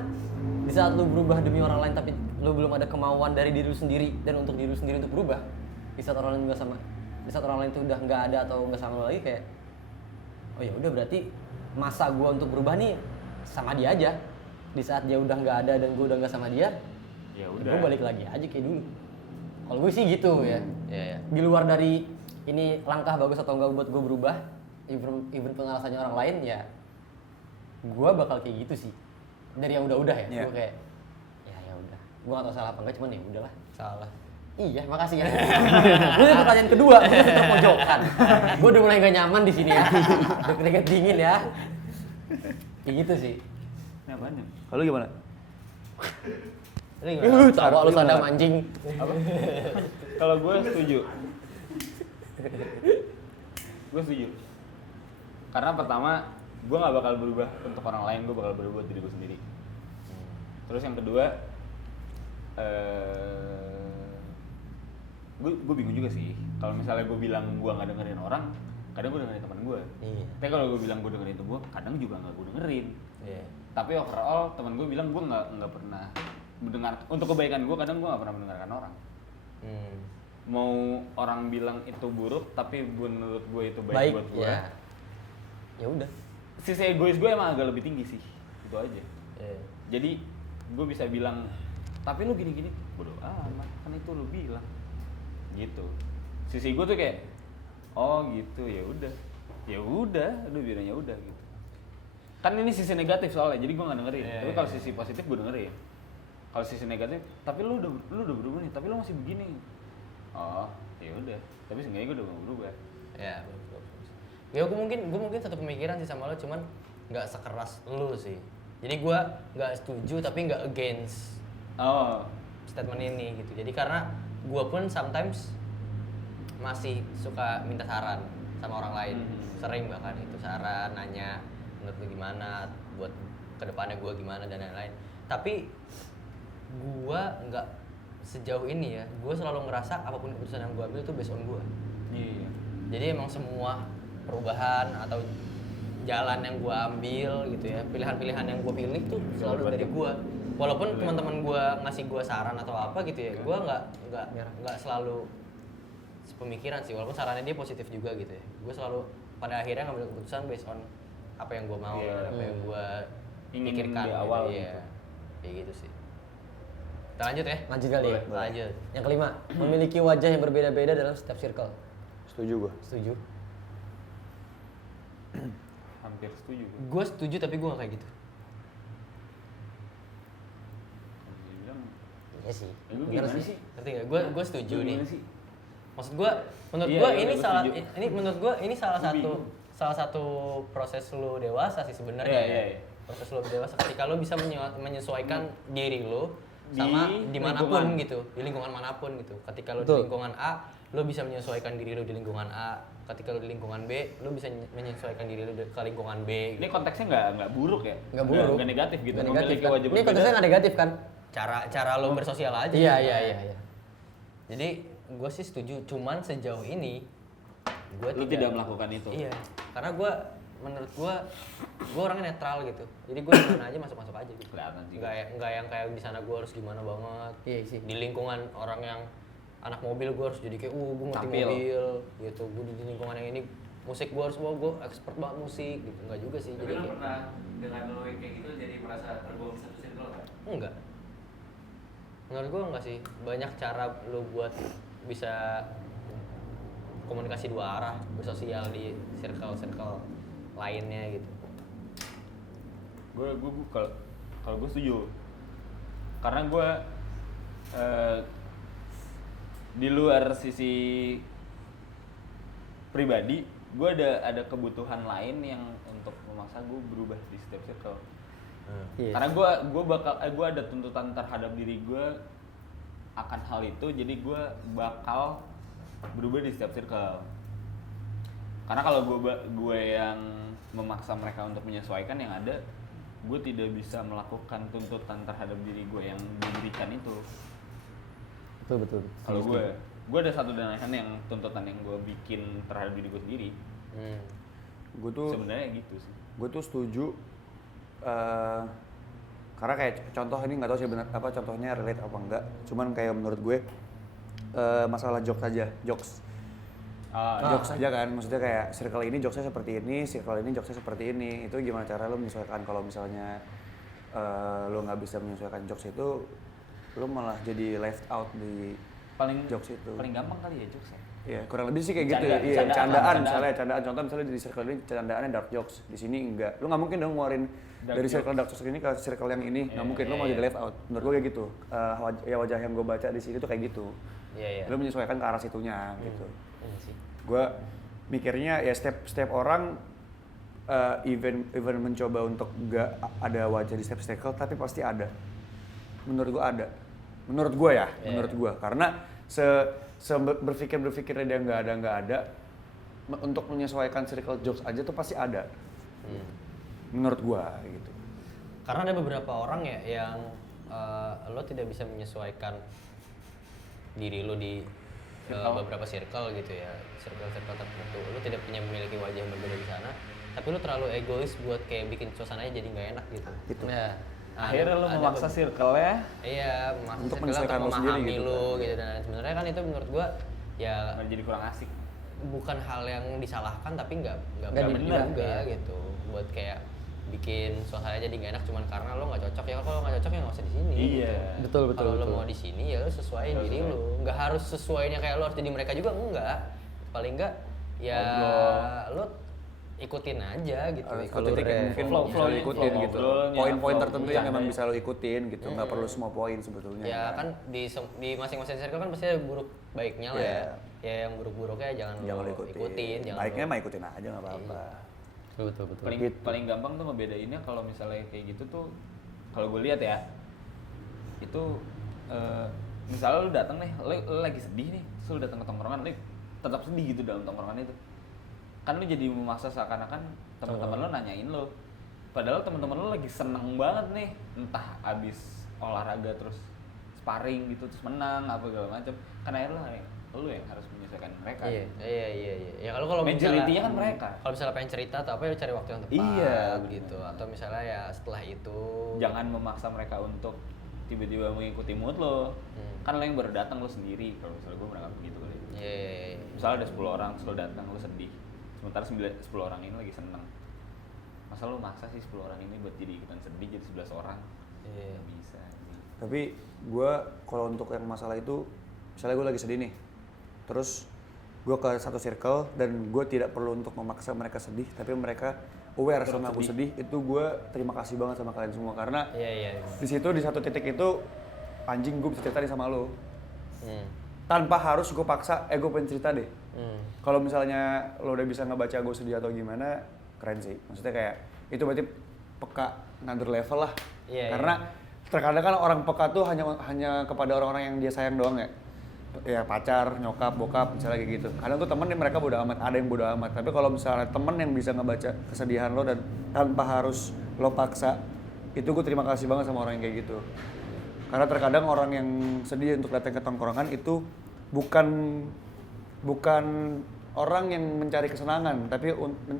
di saat lu berubah demi orang lain tapi lu belum ada kemauan dari diri lu sendiri dan untuk diri lu sendiri untuk berubah, di saat orang lain juga sama, di saat orang lain itu udah nggak ada atau nggak sama lu lagi kayak oh ya udah berarti masa gua untuk berubah nih sama dia aja. Di saat dia udah nggak ada dan gua udah nggak sama dia, Ya gue udah. balik lagi aja kayak dulu. Kalau gue sih gitu ya. Iya. Di luar dari ini langkah bagus atau enggak buat gue berubah, even pengalasannya orang lain ya, gue bakal kayak gitu sih. Dari yang udah-udah ya, Iya. gue kayak ya udah. Gue gak tau salah apa enggak, cuman ya udahlah. Salah. Iya, makasih ya. Gue pertanyaan kedua, gue sudah terpojokan. Gue udah mulai gak nyaman di sini ya. Udah keringet dingin ya. Kayak gitu sih. Ini apaan ya? Kalau lu gimana? Lu gimana? Tawa lu sadam anjing. Kalau gue setuju. Gue setuju. Karena pertama, gue gak bakal berubah untuk orang lain, gue bakal berubah diri gue sendiri. Terus yang kedua, gue bingung juga sih. Kalau misalnya gue bilang gue nggak dengerin orang, kadang gue dengerin teman gue. Iya. Tapi kalau gue bilang gue dengerin temen gue, kadang juga nggak gue dengerin. Iya. Tapi overall teman gue bilang gue nggak pernah mendengar untuk kebaikan gue, kadang gue nggak pernah mendengarkan orang. mau orang bilang itu buruk tapi menurut gue itu baik, Baik, buat gue. ya. Ya udah. Sisi egois gue emang agak lebih tinggi sih, itu aja. Iya. Jadi gue bisa bilang, tapi lu gini-gini, bodoh amat, kan itu lu bilang, gitu. Sisi gue tuh kayak, oh gitu, ya udah, lu bilang ya udah gitu. Kan ini sisi negatif soalnya, jadi gue nggak dengerin. Tapi kalau sisi positif gue dengerin. Kalau sisi negatif, tapi lu udah berubah nih, tapi lu masih begini. Oh, ya udah. Tapi seenggaknya gue udah mau berubah. Ya, bagus. Ya gue mungkin satu pemikiran sih sama lo, cuman nggak sekeras lo sih. Jadi gue nggak setuju tapi nggak against Oh, statement ini gitu. Jadi karena gue pun sometimes masih suka minta saran sama orang lain, sering bahkan itu saran, nanya menurut lu gimana, buat kedepannya gue gimana dan lain-lain. Tapi gue nggak sejauh ini ya, gue selalu ngerasa apapun keputusan yang gue ambil itu based on gue. iya. Jadi emang semua perubahan atau jalan yang gue ambil gitu ya, pilihan-pilihan yang gue pilih tuh selalu dari gue. Walaupun teman-teman gue ngasih gue saran atau apa gitu ya, gue nggak selalu sepemikiran sih. Walaupun sarannya dia positif juga gitu ya, gue selalu pada akhirnya ngambil keputusan based on apa yang gue mau dan apa yang gue Ingin pikirkan di awal gitu. gitu. Iya, kayak gitu sih. Kita lanjut ya. Lanjut kali ya. Boleh. Lanjut. Yang kelima, memiliki wajah yang berbeda-beda dalam setiap circle. Setuju gue. Setuju? Hampir setuju. Gue setuju tapi gue gak kayak gitu. Dia bilang, Iya sih. lu Bener gimana sih? Ngerti gak? Gue setuju Lu nih. gimana sih? Maksud gue, menurut Iya, gue iya, ini gua salah, setuju. ini menurut gue ini salah Gua satu bingung. salah satu proses lu dewasa sih sebenarnya. Iya, ya. iya, iya. Proses lu dewasa ketika lu bisa menyesuaikan diri lu sama Di dimanapun lingkungan. gitu, di lingkungan manapun gitu. Ketika lu Betul. di lingkungan A, lu bisa menyesuaikan diri lu di lingkungan A. Ketika lu di lingkungan B, lu bisa menyesuaikan diri lu ke lingkungan B. Ini Gitu. konteksnya nggak buruk ya? Nggak buruk. Nggak negatif gitu. Nggak negatif Memiliki kan? wajah Ini berbeda. konteksnya nggak negatif kan? Cara lu bersosial aja. Iya, gitu. iya. Jadi gue sih setuju, cuman sejauh ini gue Lu tidak melakukan itu. Iya, karena menurut gue orangnya netral gitu. Jadi gue dimana aja masuk aja gitu. Kelihatan sih. Nggak yang kayak di sana gue harus gimana banget. Iya sih. Di lingkungan orang yang anak mobil gue harus jadi kayak gue ngerti Tampil. mobil gitu. Gue di lingkungan yang ini musik gue harus gue expert banget musik gitu. Enggak juga sih. Tapi Jadi lu kayak pernah dengan lo kayak gitu jadi merasa tergolong di satu circle nggak? enggak. Menurut gue enggak sih. Banyak cara lu buat bisa komunikasi dua arah, bersosial di circle-circle lainnya gitu. Gue kalau gue setuju. Karena gue di luar sisi pribadi, gue ada kebutuhan lain yang untuk memaksa gue berubah di setiap circle. Iya. Karena gue ada tuntutan terhadap diri gue akan hal itu, jadi gue bakal berubah di setiap circle. Karena kalau gue yang memaksa mereka untuk menyesuaikan, yang ada gue tidak bisa melakukan tuntutan terhadap diri gue yang diberikan itu. Betul. Kalau gue ada satu dan lain yang tuntutan yang gue bikin terhadap diri gue sendiri. Gue tuh Sebenarnya gitu sih. gue tuh setuju karena kayak contoh ini nggak tahu sih benar apa contohnya relate apa enggak, cuman kayak menurut gue masalah jokes aja, jokes aja kan, maksudnya kayak circle ini jokesnya seperti ini, circle ini jokesnya seperti ini, itu gimana cara lo menyesuaikan? Kalau misalnya lo nggak bisa menyesuaikan jokes itu, lo malah jadi left out di Paling jokes itu. paling gampang kali ya jokes ya. Iya, kurang lebih sih kayak gitu. Canda- Iya, candaan. candaan. Contoh misalnya di circle ini candaannya dark jokes, di sini enggak. Lu nggak mungkin dong ngeluarin Dark dari jokes. circle dark jokes ini ke circle yang ini. Nggak mungkin, lu mau jadi left out. Menurut gue kayak gitu. Wajah yang gue baca di sini tuh kayak gitu. Iya. Lu menyesuaikan ke arah situnya gitu. Iya sih. Gue mikirnya ya setiap orang even mencoba untuk nggak ada wajah di setiap circle, tapi pasti ada. Menurut gue ada. Menurut gue ya, menurut gue. Karena berpikirnya dia nggak ada, untuk menyesuaikan circle jokes aja tuh pasti ada. Menurut gue gitu. Karena ada beberapa orang ya yang lo tidak bisa menyesuaikan diri lo di beberapa circle gitu ya, circle-circle tertentu. Lo tidak memiliki wajah yang berbeda di sana, tapi lo terlalu egois buat kayak bikin suasananya jadi nggak enak gitu. Gitu. Ya. Nah, Akhirnya lo ada memaksa be- circle-nya Iya, Untuk circle menyesuaikan lo sendiri memahami gitu lo kan. gitu, dan sebenarnya kan itu menurut gua ya Nggak jadi kurang asik. bukan hal yang disalahkan tapi nggak Nggak benar benar, juga iya. gitu buat kayak bikin suasana jadi nggak enak cuman karena lo nggak cocok ya kalau nggak cocok ya nggak usah di sini Iya. Betul, betul, kalau lo betul. mau di sini ya lo sesuaiin Harus diri sesuai. lo nggak harus sesuainya kayak lo harus jadi mereka juga enggak paling enggak ya Ngobrol. lo ikutin aja gitu Satu ikutin titik yang mungkin Flow- bisa flow- lo ikutin flow gitu. ngobrolnya, Poin-poin flow tertentu yang memang bercandanya. bisa lo ikutin gitu. Nggak perlu semua poin sebetulnya. ya kan di masing-masing circle kan pasti ada buruk baiknya lah Iya. ya yang buruk-buruknya jangan Jangan lo lo ikutin jangan Baiknya lo- mah ikutin aja nggak apa-apa. Betul, betul. paling Gitu. paling gampang tuh ngebedainnya kalau misalnya kayak gitu tuh kalau gue lihat ya itu misalnya lu datang nih lu lagi sedih nih terus lu datang ke tongkrongan lu tetap sedih gitu dalam tongkrongan itu kan lu jadi memaksa seakan-akan teman-teman lu nanyain lu padahal teman-teman lu lagi seneng banget nih entah abis olahraga terus sparring gitu terus menang apa segala macam kan akhirnya lu yang harus menyesuaikan mereka. Iya. Ya kalau Majority-nya misalnya kan mereka. Kalau misalnya pengen cerita atau apa ya cari waktu yang tepat Iya. gitu. Atau misalnya ya setelah itu Jangan memaksa mereka untuk tiba-tiba mengikuti mood lo. Kan lo yang baru datang lo sendiri. Kalau misalnya gue merangkap begitu kali. Iya. Misalnya ada 10 orang, terus lo datang lo sedih. Sementara 10 orang ini lagi seneng. Masa lo maksa sih 10 orang ini buat jadi ikutan sedih jadi 11 orang? Iya. Nggak bisa. Tapi gue kalau untuk yang masalah itu, misalnya gue lagi sedih nih, terus gue ke satu circle dan gue tidak perlu untuk memaksa mereka sedih, tapi mereka aware Turut sama aku sedih, itu gue terima kasih banget sama kalian semua karena Iya. di situ di satu titik itu anjing gue bisa cerita nih sama lo Hmm. tanpa harus gue paksa, gue pengen cerita deh. Hmm. Kalau misalnya lo udah bisa ngebaca gue sedih atau gimana, keren sih. Maksudnya kayak itu berarti peka another level lah. Iya, Karena terkadang kan orang peka tuh hanya kepada orang-orang yang dia sayang doang ya. Ya pacar, nyokap, bokap, misalnya kayak gitu. Kadang tuh temen nih mereka bodo amat, ada yang bodo amat. Tapi kalau misalnya temen yang bisa ngebaca kesedihan lo dan tanpa harus lo paksa, itu gue terima kasih banget sama orang yang kayak gitu. Karena terkadang orang yang sedih untuk datang ke tongkrongan itu bukan orang yang mencari kesenangan, tapi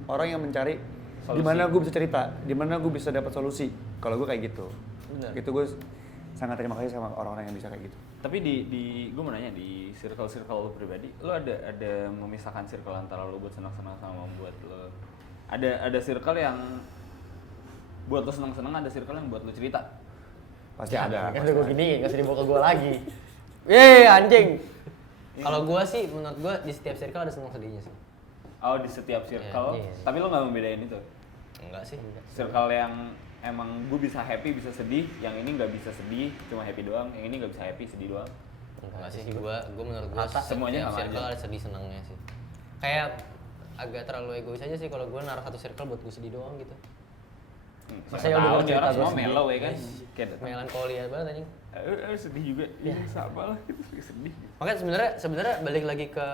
orang yang mencari di mana gue bisa cerita, di mana gue bisa dapat solusi. Kalau gue kayak gitu. Benar. Itu gue sangat terima kasih sama orang-orang yang bisa kayak gitu. Tapi di gue mau nanya di circle lo pribadi, lo ada memisahkan circle antara lo buat senang-senang sama buat lo ada circle yang buat lo senang-senang, ada circle yang buat lo cerita. Pasti ada. Kan udah gue gini, nggak usah dibawa ke gue lagi. Yeay, anjing. Kalau gua sih menurut gua di setiap circle ada senang sedihnya sih. Oh di setiap circle, Iya. tapi lo nggak membedain itu. Enggak sih. Circle yang emang gue bisa happy bisa sedih, yang ini nggak bisa sedih cuma happy doang, yang ini nggak bisa happy sedih doang. Enggak sih gua menurut gua Rata semuanya setiap sama circle aja. ada sedih senangnya sih. Kayak agak terlalu egois aja sih kalau gua naruh satu circle buat gua sedih doang gitu. Masa Siapa ya udah tahu cerita nih orang gue semua sedih. mellow ya kan, kayak Melankolia banget anjing. sedih juga, iya sama lah gitu sedih. Makanya sebenarnya balik lagi ke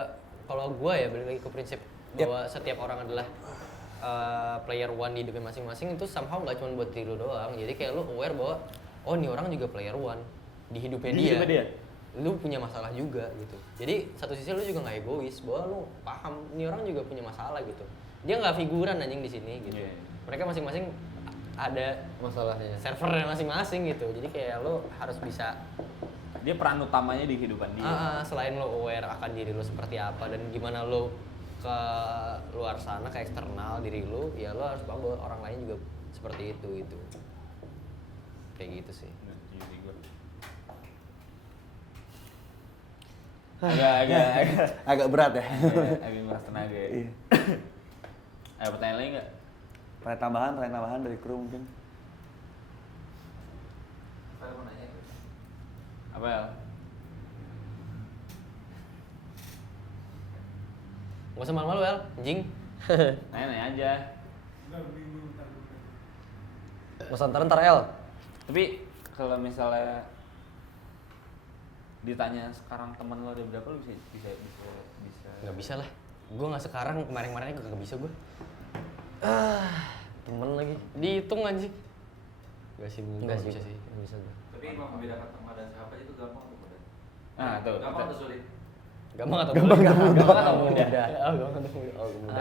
kalau gua ya balik lagi ke prinsip bahwa setiap orang adalah player one di hidupnya masing-masing itu somehow nggak cuma buat diri lu doang. Jadi kayak lu aware bahwa oh nih orang juga player one di hidupnya Di dia. hidupnya dia? Lu punya masalah juga gitu. Jadi satu sisi lu juga nggak egois bahwa lu paham nih orang juga punya masalah gitu. Dia nggak figuran anjing di sini gitu. Iya. Mereka masing-masing ada Masalahnya. servernya masing-masing gitu. Jadi kayak lu harus bisa Dia peran utamanya di kehidupan dia. selain lo aware akan diri lo seperti apa dan gimana lo ke luar sana ke eksternal diri lo, ya lo harus paham bahwa orang lain juga seperti itu kayak gitu sih. Agak Agak berat ya. agak nguras tenaga ya. Iya. Ada pertanyaan lain nggak? Pertanyaan tambahan dari kru mungkin. Apa yang mau nanya? Apa ya? Gak usah malu-malu El, anjing. Nanya aja. Nusantara ntar L. Tapi kalau misalnya ditanya sekarang teman lo ada berapa, lo bisa Gak bisa lah, gue gak sekarang, kemarin-kemarinnya gak bisa gue. Temen lagi. Dihitung anjing. Gak sih, Enggak gak sih. bisa sih. Nggak bisa gue. Tapi mau membedakan teman dan sahabat itu gampang tuh, Bud. Nah, tuh. Gampang atau sulit? Gampang atau Gampang mudah? atau mudah? Gampang atau mudah? Mudah. Oh, gampang atau mudah? Oh, mudah.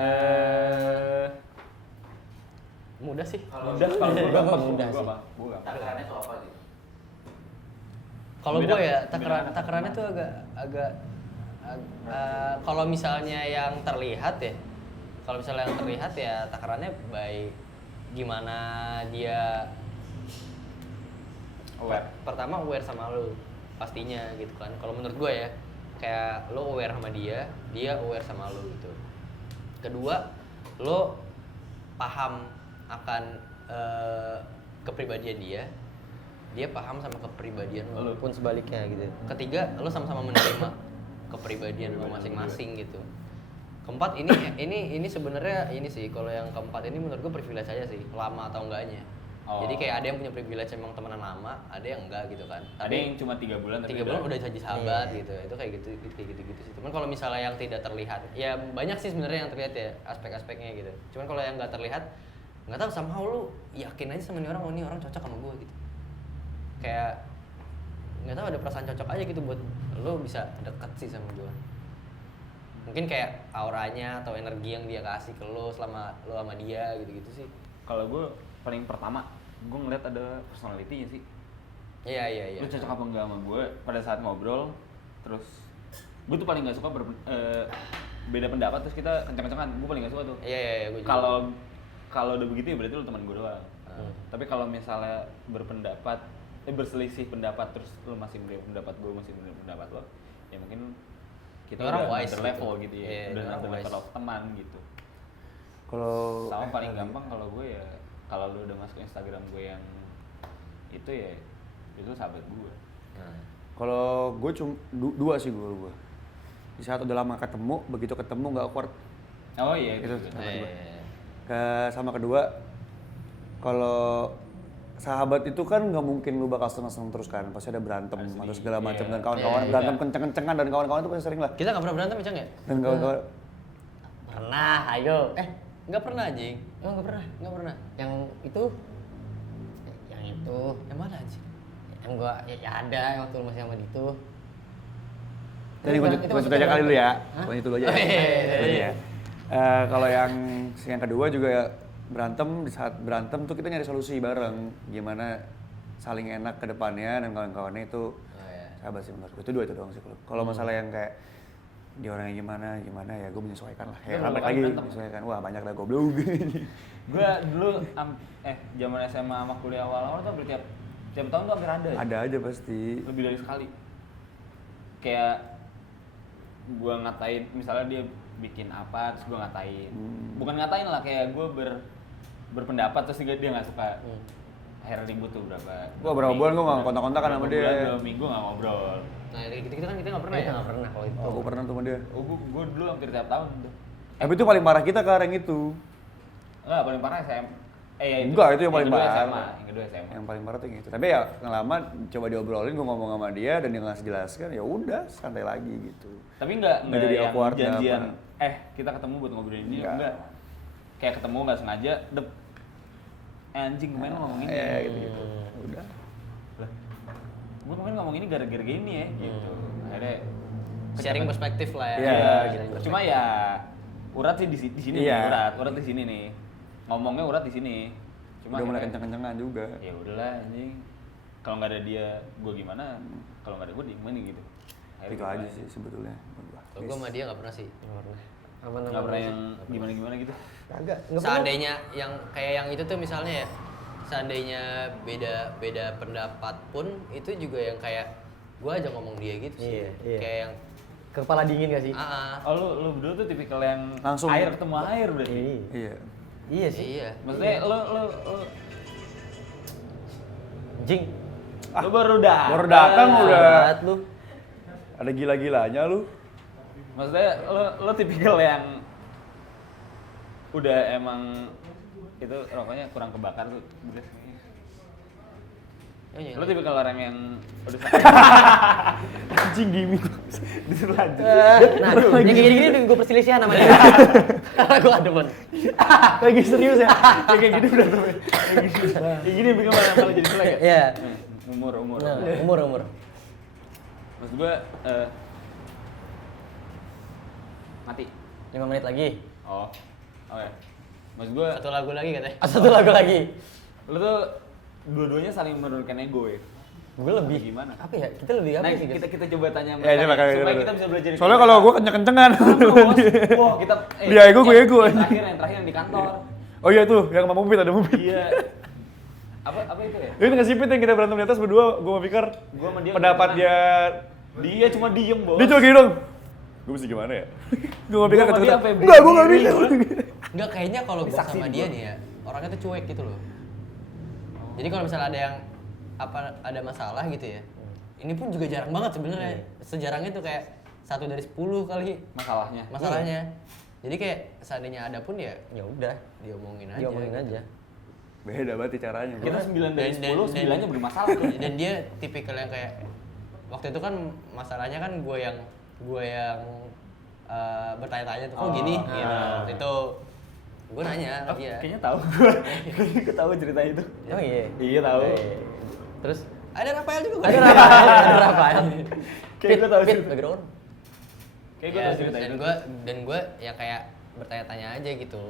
Mudah sih. Kalau Mudah, kalau gue Gampang, gampang, mudah gue sih. gampang. Gue gampang. takarannya tuh apa gitu? Kalau Beda- gue ya beda- takarannya tuh agak kalau misalnya yang terlihat ya takarannya baik gimana dia pertama aware sama lu pastinya gitu kan. Kalau menurut gue ya kayak lo aware sama dia aware sama lo gitu. Kedua, lo paham akan kepribadian dia paham sama kepribadian lo. Pun sebaliknya gitu. Ketiga, lo sama-sama menerima kepribadian lo masing-masing gitu. Keempat, ini sebenarnya ini sih, kalau yang keempat ini menurut gue privilege aja sih, lama atau enggaknya. Jadi kayak ada yang punya privilege emang temenan lama, ada yang enggak gitu kan. Ada yang cuma 3 bulan tapi 3 bulan udah jadi sahabat gitu. Itu kayak gitu sih. Cuman kalau misalnya yang tidak terlihat, ya banyak sih sebenarnya yang terlihat ya aspek-aspeknya gitu. Cuman kalau yang nggak terlihat, nggak tahu somehow lu yakin aja sama ini orang cocok sama gue gitu. Kayak nggak tahu ada perasaan cocok aja gitu buat lu bisa deket sih sama gue. Mungkin kayak auranya atau energi yang dia kasih ke lu selama lu sama dia gitu-gitu sih. Kalau gue paling pertama gue ngeliat ada personality-nya sih. Iya. Lu cocok apa enggak sama gue pada saat ngobrol. Terus gue tuh paling nggak suka beda pendapat terus kita kencang-kencangan. Gue paling nggak suka tuh. Iya, gue juga. Kalau udah begitu ya berarti lu teman gue doang. Tapi kalau misalnya berselisih pendapat terus lu masih beri pendapat gue masih beri pendapat lo, ya mungkin kita orang udah wise another level gitu ya. Iya, Udah orang another wise. level of teman gitu. Kalau Sama paling gampang kalau gue ya kalau lu udah masuk Instagram gue yang itu ya itu sahabat gue. kalau gue cuma dua sih gue. Di saat udah lama ketemu, begitu ketemu nggak awkward. Oh iya Itu itu. sama kedua. Sama kedua, kalau sahabat itu kan nggak mungkin lu bakal seneng-seneng terus kan, pasti ada berantem atau segala macam dan kawan-kawan berantem kenceng-kencengan dan kawan-kawan itu pasti sering lah. Kita nggak pernah berantem, Cang ya? Dan kawan-kawan Pernah, ayo. Nggak pernah anjing. Oh, nggak pernah. Yang itu. Yang mana anjing? Yang gua ya ada yang waktu lu masih sama itu. Jadi lanjut aja kali dulu ya. Lanjut dulu aja. Iya. Kalau yang kedua juga berantem, di saat berantem tuh kita nyari solusi bareng gimana saling enak ke depannya dan kawan-kawannya itu sahabat sih menurut gue. Itu dua itu doang sih. Kalau masalah yang kayak dia orangnya gimana ya gue menyesuaikan lah. Ya balik lagi menyesuaikan. Wah banyak lah goblok. Gue dulu zaman SMA sama kuliah awal-awal tuh hampir tiap tahun tuh hampir ada. Ada aja pasti. Lebih dari sekali. Kayak gue ngatain, misalnya dia bikin apa terus gue ngatain. Bukan ngatain lah, kayak gue berpendapat terus dia nggak suka. Akhirnya ribut tuh berapa bulan gue nggak kontak-kontakan sama dia. 2 minggu nggak ngobrol. Nah, gitu-gitu kan kita nggak pernah ya? Nggak pernah kalau itu. Aku pernah tuh sama dia. Oh, gue dulu hampir tiap tahun tuh. Tapi itu paling parah kita sekarang itu. Enggak, paling parah SM. Enggak, itu yang paling parah. Yang kedua SMA. Yang paling parah tuh yang itu. Tapi ya lama coba diobrolin, gue ngomong sama dia dan dia ngasih jelaskan, ya udah santai lagi gitu. Tapi enggak jadi yang awkward, janjian. apa. Kita ketemu buat ngobrolin ini Enggak. Kayak ketemu nggak sengaja, anjing kemarin ngomong ini. Ya gitu. Udah. Gue kemarin ngomong ini gara-gara gini ya, gitu. Akhirnya Sharing perspektif lah ya. Iya, sharing Cuma ya urat sih di sini Iya. nih, urat di sini nih. Ngomongnya urat di sini. Cuma Udah mulai akhirnya, kenceng-kencengan juga. ya udahlah anjing. Kalau nggak ada dia, gue gimana? Kalau nggak ada gue gimana gitu. Akhirnya Itu gua aja aja. sih sebetulnya. Kalau gue sama dia nggak pernah sih. Nggak pernah. Nggak pernah yang gimana-gimana gitu. Kagak. Seandainya yang kayak yang itu tuh misalnya ya, seandainya beda pendapat pun itu juga yang kayak gue aja ngomong dia gitu sih. Iya. Kayak yang Kepala dingin gak sih? Oh lu berdua tuh tipikal yang Langsung. air ketemu air berarti. Iya. Iya sih. iya. Maksudnya lu Jing. lu baru datang. Baru datang udah. Saat lu. Ada gila-gilanya lu. Maksudnya lu tipikal yang udah emang itu rokoknya kurang kebakar tuh. Beres. Lu tipikal orang yang udah Anjing gimmick. disuruh lanjut. Nah, yang kayak gini gue perselisihan sama dia. Karena gue ademen. Lagi serius ya? Ya kayak gini udah tuh. Kayak gini bikin malah jadi selek ya? Iya. Umur. Nah, umur. Maksud gua mati. 5 menit lagi. Oh. Oke. Maksud gua Satu lagu lagi katanya. Satu lagu lagi. lu tuh dua-duanya saling menurunkan ego ya. Gue lebih Gimana? apa ya? Kita lebih apa Nah, sih? Guys? kita coba tanya Ya, coba mereka kayak supaya gitu. kita bisa belajar. Soalnya kalau gue kenceng-kencengan. Wah, kita Dia ego, gue ego. Yang terakhir yang di kantor. Oh iya tuh, yang sama Mubit ada Mubit. Iya. Apa itu ya? Itu nggak sipit yang kita berantem di atas berdua, gue sama Fikar. Gua sama dia Pendapat nggak dia, cuma diem, Bos. dia cuma gini dong. Gue mesti gimana ya? Gue sama Fikar Gua sama dia ketakutan. sampai Enggak, gue nggak berdiri, bisa. gua. Enggak, kayaknya kalau gue Disaksiin sama dia gua. nih ya, orangnya tuh cuek gitu loh. Jadi kalau misalnya ada yang ada masalah gitu ya, ini pun juga jarang banget sebenarnya. Sejarang itu kayak 1 dari 10 kali masalahnya. Jadi kayak seandainya ada pun ya udah, diomongin aja. diomongin gitu. aja. Beda banget caranya. Kita 9 dari Dan- 10, 9-nya bermasalah tuh. Dan dia tipikal yang kayak waktu itu kan masalahnya kan gue yang bertanya-tanya tuh, kok gini? Gitu. Waktu itu gue nanya ke dia. Kayaknya tahu gue. Gue tahu cerita itu. Oh iya. Iya tahu. Terus Ada Rafael juga. ada Rafael. Kayak gue tahu Pit, cerita. background. Kayak gue Ya, tahu cerita dan itu. gue ya kayak bertanya-tanya aja gitu.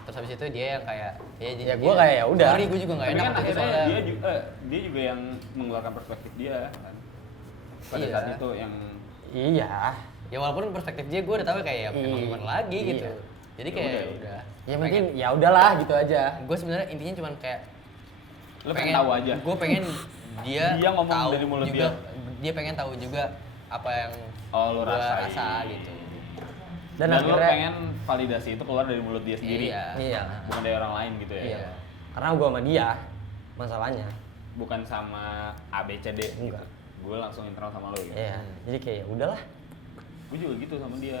Terus habis itu dia yang kayak Ya, gua kayak ya udah. Sorry, gue juga nggak Tapi enak kan waktu itu akhirnya soalnya. dia juga yang mengeluarkan perspektif dia kan. Pada Iya. saat itu yang Iya. Ya walaupun perspektif dia gue udah tahu kayak ya emang Iya. gimana lagi gitu. Iya. Jadi kayak Ya udah. Ya mungkin ya udahlah gitu aja. Gue sebenarnya intinya cuman kayak lo pengen tahu aja. Gue pengen dia ngomong tahu dari mulut juga, dia pengen tahu juga apa yang lo gua rasain. rasa gitu. Dan Dan lo akhirnya pengen validasi itu keluar dari mulut dia sendiri. Iya. Bukan dari orang lain gitu ya. Iya. karena gua sama dia masalahnya. Bukan sama A B C D. Enggak. Gue langsung internal sama lo gitu. Iya. Jadi kayak ya udahlah. Gue juga gitu sama dia.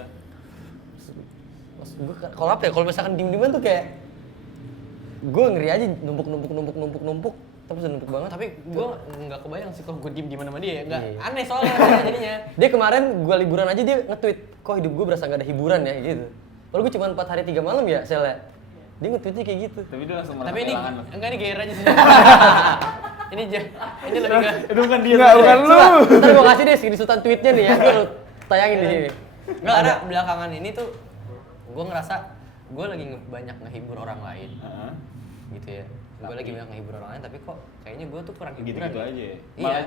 Gue kalau apa ya? Kalau misalkan diem-dieman tuh kayak gue ngeri aja numpuk tapi udah numpuk banget. Tapi gue nggak kebayang sih kalau gue diem sama dia ya. Nggak Iya. aneh soalnya rasanya jadinya. Dia kemarin gue liburan aja dia nge-tweet, kok hidup gue berasa gak ada hiburan ya gitu. Kalau gue cuma 4 hari 3 malam ya selnya. Dia nge-tweetnya kayak gitu. Tapi dia langsung merasa Tapi ini kehilangan lo. enggak ini gair aja sih. ini lebih ke Itu bukan dia. Enggak, bukan lu. Ntar gue kasih deh screenshotan tweetnya nih ya, gue tayangin di sini. nggak ada belakangan ini tuh gue ngerasa gue lagi banyak ngehibur orang lain Heeh. gitu ya. Gue lagi banyak ngehibur orang lain tapi kok kayaknya gue tuh kurang hiburan. Gitu-gitu aja. Ya? Iya.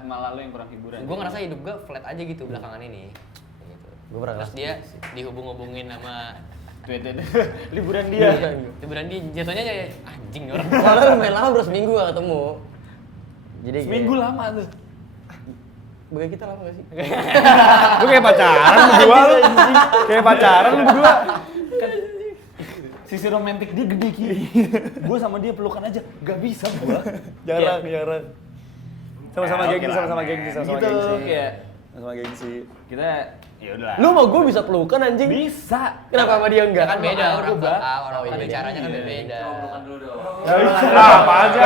Malah lo yang kurang hiburan. Gue ngerasa hidup gue flat aja gitu belakangan ini. Gitu. Gue pernah Terus dia dihubung-hubungin sama tweet liburan dia. hiburan dia jatuhnya ya anjing orang. Soalnya lumayan lama bro, seminggu gak ketemu. Jadi Seminggu lama tuh. Bagi kita lama gak sih? Lu kayak pacaran berdua lu. Kayak pacaran lu berdua. Sisi romantis dia gede kiri. Gue sama dia pelukan aja, gak bisa gua. Jarang. Sama-sama Oke gengsi, lah, sama-sama men. gengsi, sama-sama Gitu, gengsi. kayak Sama gengsi. kita ya udahlah. Lu mau gue bisa pelukan anjing? bisa. Kenapa sama dia Ya enggak? kan beda orang Bang. orang iya. bicaranya kan beda. Pelukan dulu dong. Ah, apa aja.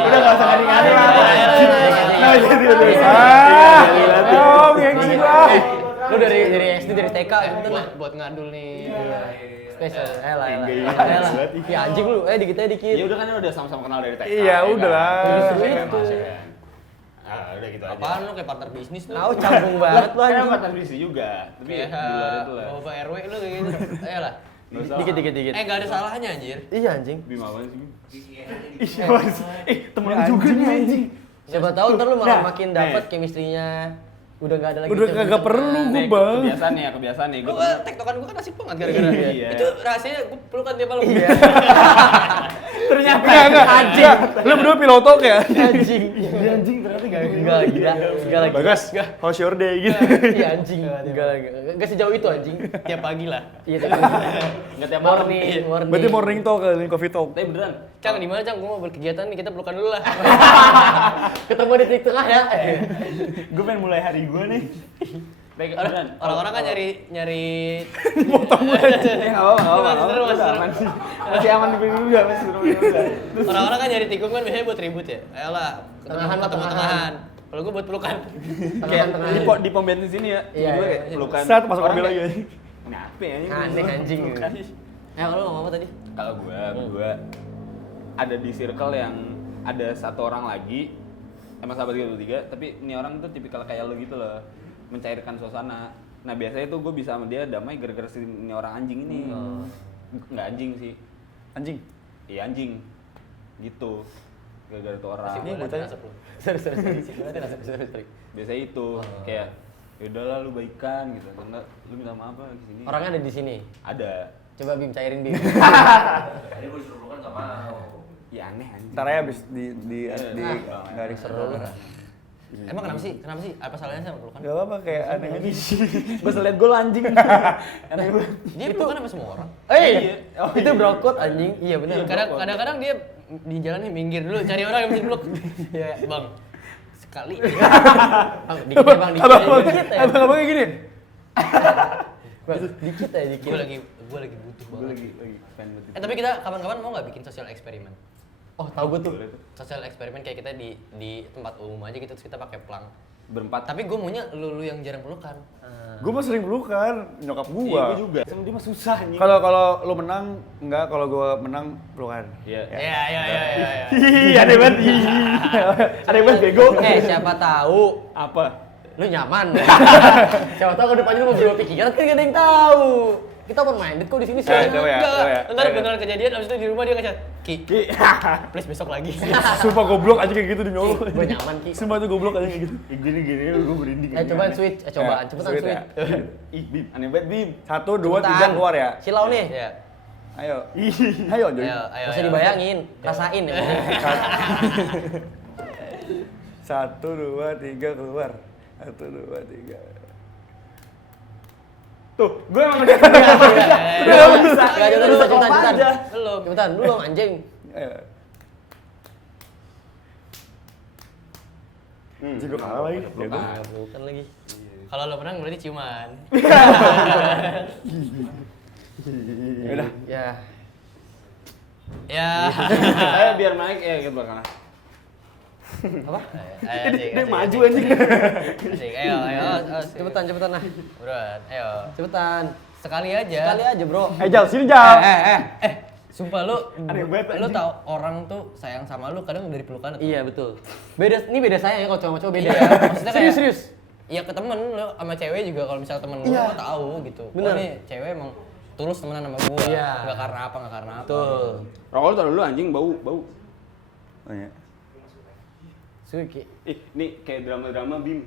Udah gak usah ngadi-ngadi lah. Oh, gengsi gua. Lu dari SD dari TK gitu lah. Buat ngadul nih. Spesial. Elah. Enggak. Ya anjing lu, dikit aja dikit. Ya udah kan udah sama-sama kenal dari TK. Iya, udah lah. Justru SMA, itu. kan. Ah, udah gitu aja. Apaan lu kayak partner bisnis lu? Tahu canggung banget lu Kan anjing. partner bisnis juga, tapi Kayak di luar itu lah. Bapak RW lu kayak gitu. Ayolah. Nggak usah. Dikit. Nggak ada salahnya anjir. Iya anjing. Bim apaan sih? Bim? Isi Temen juga nih anjing. Siapa tahu ntar lu malah Nah, makin nih. dapat chemistry-nya. Udah enggak ada lagi. Udah kagak perlu gua, Nih, Bang. kebiasaan nih. Gua tektokan gua kan asik banget gara-gara Iya. itu rahasianya gua pelukan tiap malam. Iya. Ternyata Enggak. Lu berdua pilotok ya? Anjing. anjing ternyata gak Enggak gila. Enggak lagi. Bagas, how's your day gitu. Iya anjing. Enggak lagi. Enggak sejauh itu anjing. Tiap pagi lah. Iya tapi Enggak tiap malam. morning. Berarti morning talk kali ini coffee talk. Tapi beneran. Cang di mana Cang? Gua mau berkegiatan nih, kita pelukan dulu lah. Ketemu di titik tengah ya. Gue pengen mulai hari gue nih. Baik, beneran. Orang-orang kan nyari Potong aja. Masih aman di pinggir juga, masih seru juga. orang-orang kan nyari tikung kan biasanya buat ribut ya. Ayolah, Tengahan, ketemu tengahan. tengahan. Kalau gua buat pelukan. Kayak Tengah-tengah. di pom bensin sini ya. Iya, Gue iya. kayak pelukan. Saat masuk Orang mobil kayak, lagi. Kenapa ya? Aneh anjing. Pelukan. Ya kalau ngomong apa tadi? Kalau gue ada di circle yang ada satu orang lagi emang sahabat gue bertiga, tapi ini orang tuh tipikal kayak lo gitu loh, mencairkan suasana. Nah biasanya tuh gue bisa sama dia damai gara-gara si ini orang anjing ini. Nggak anjing sih, Anjing. iya anjing gitu. gara-gara tuh orang. Masih boleh masuk lu. Sorry. Biasanya itu kayak ya udahlah lu baikan gitu. Atau enggak lu minta maaf lah di sini. Orangnya ada di sini. Ada. Coba Bim cairin Bim. Tadi gue disuruh pelukan nggak mau. Ya aneh anjing. Ntar ya abis di nggak ada Seru. Emang kenapa sih? Apa salahnya sama pelukan? Gak apa-apa kayak aneh aja. Pas liat gue anjing. Aneh banget. Dia pelukan sama semua orang. Itu brokot anjing. Iya benar. Kadang-kadang dia di jalan nih minggir dulu cari orang yang bisa peluk. Ya, Bang. Sekali. Bang, dikit ya Bang, dikit ya. Abang kayak gini. Dikit ya, dikit. Gue lagi butuh Gue banget. lagi pengen banget. Tapi kita kapan-kapan mau nggak bikin sosial eksperimen? Oh, tahu gue tuh. Sosial eksperimen kayak kita di tempat umum aja gitu terus kita pakai pelang. Berempat. Tapi gue maunya lu yang jarang pelukan. Gue mah sering pelukan nyokap Iya, gua. gue juga. Sama dia mah susah anjing. Kalau lu menang enggak, kalau gua menang pelukan. Iya. Iya. Ih, aneh banget. Aneh banget bego. Siapa tahu Apa? lu nyaman. Siapa tahu ke depannya lu mau berubah pikiran kan gak ada yang tahu. Kita open minded kok di sini sih. Coba ya. Ntar beneran kejadian abis itu di rumah dia ngechat Ki, please besok lagi. Sumpah goblok aja kayak gitu demi Allah. Gue nyaman Ki. Sumpah tuh goblok aja kayak gitu. Gini gue merinding. Cobaan switch. Cobaan cepetan Sweet switch. ya. Ih, Bim, aneh banget Bim. 1, 2, 3 keluar ya. Silau nih. Iya. Ayo. Ayo, Joy. Ayo. Gak usah dibayangin, rasain ya. 1, 2, 3 keluar. 1, 2, 3. Tuh, gue emang udah Udah bisa. Cepetan. Belum. Cepetan, lu dong anjing. Ayo. Jadi gue kalah lagi. Ya gua. Bukan lagi. Kalau lo menang berarti ciuman. Ya udah. Ya. Ya. Ayo biar naik ya gitu bakalan. Apa? Dia maju anjing. Asik. Ayo. Cepetan nah. Buruan. Ayo. Cepetan. Sekali aja. Sekali aja, Bro. Jal, sini Jal. Sumpah lu, Aneh banget, lu tau orang tuh sayang sama lu kadang dari pelukan. Iya, betul. Ini beda saya ya kalau cowok sama cowok beda. Iya, maksudnya kayak serius. Iya ke temen lu sama cewek juga kalau misalnya temen lu Iya. lu tahu gitu. Bener. Oh, nih cewek emang tulus temenan sama gua. Iya. Enggak karena apa. Betul. Rokok lu taruh dulu anjing bau. Oh iya. Suki. Ih, nih kayak drama-drama Bim.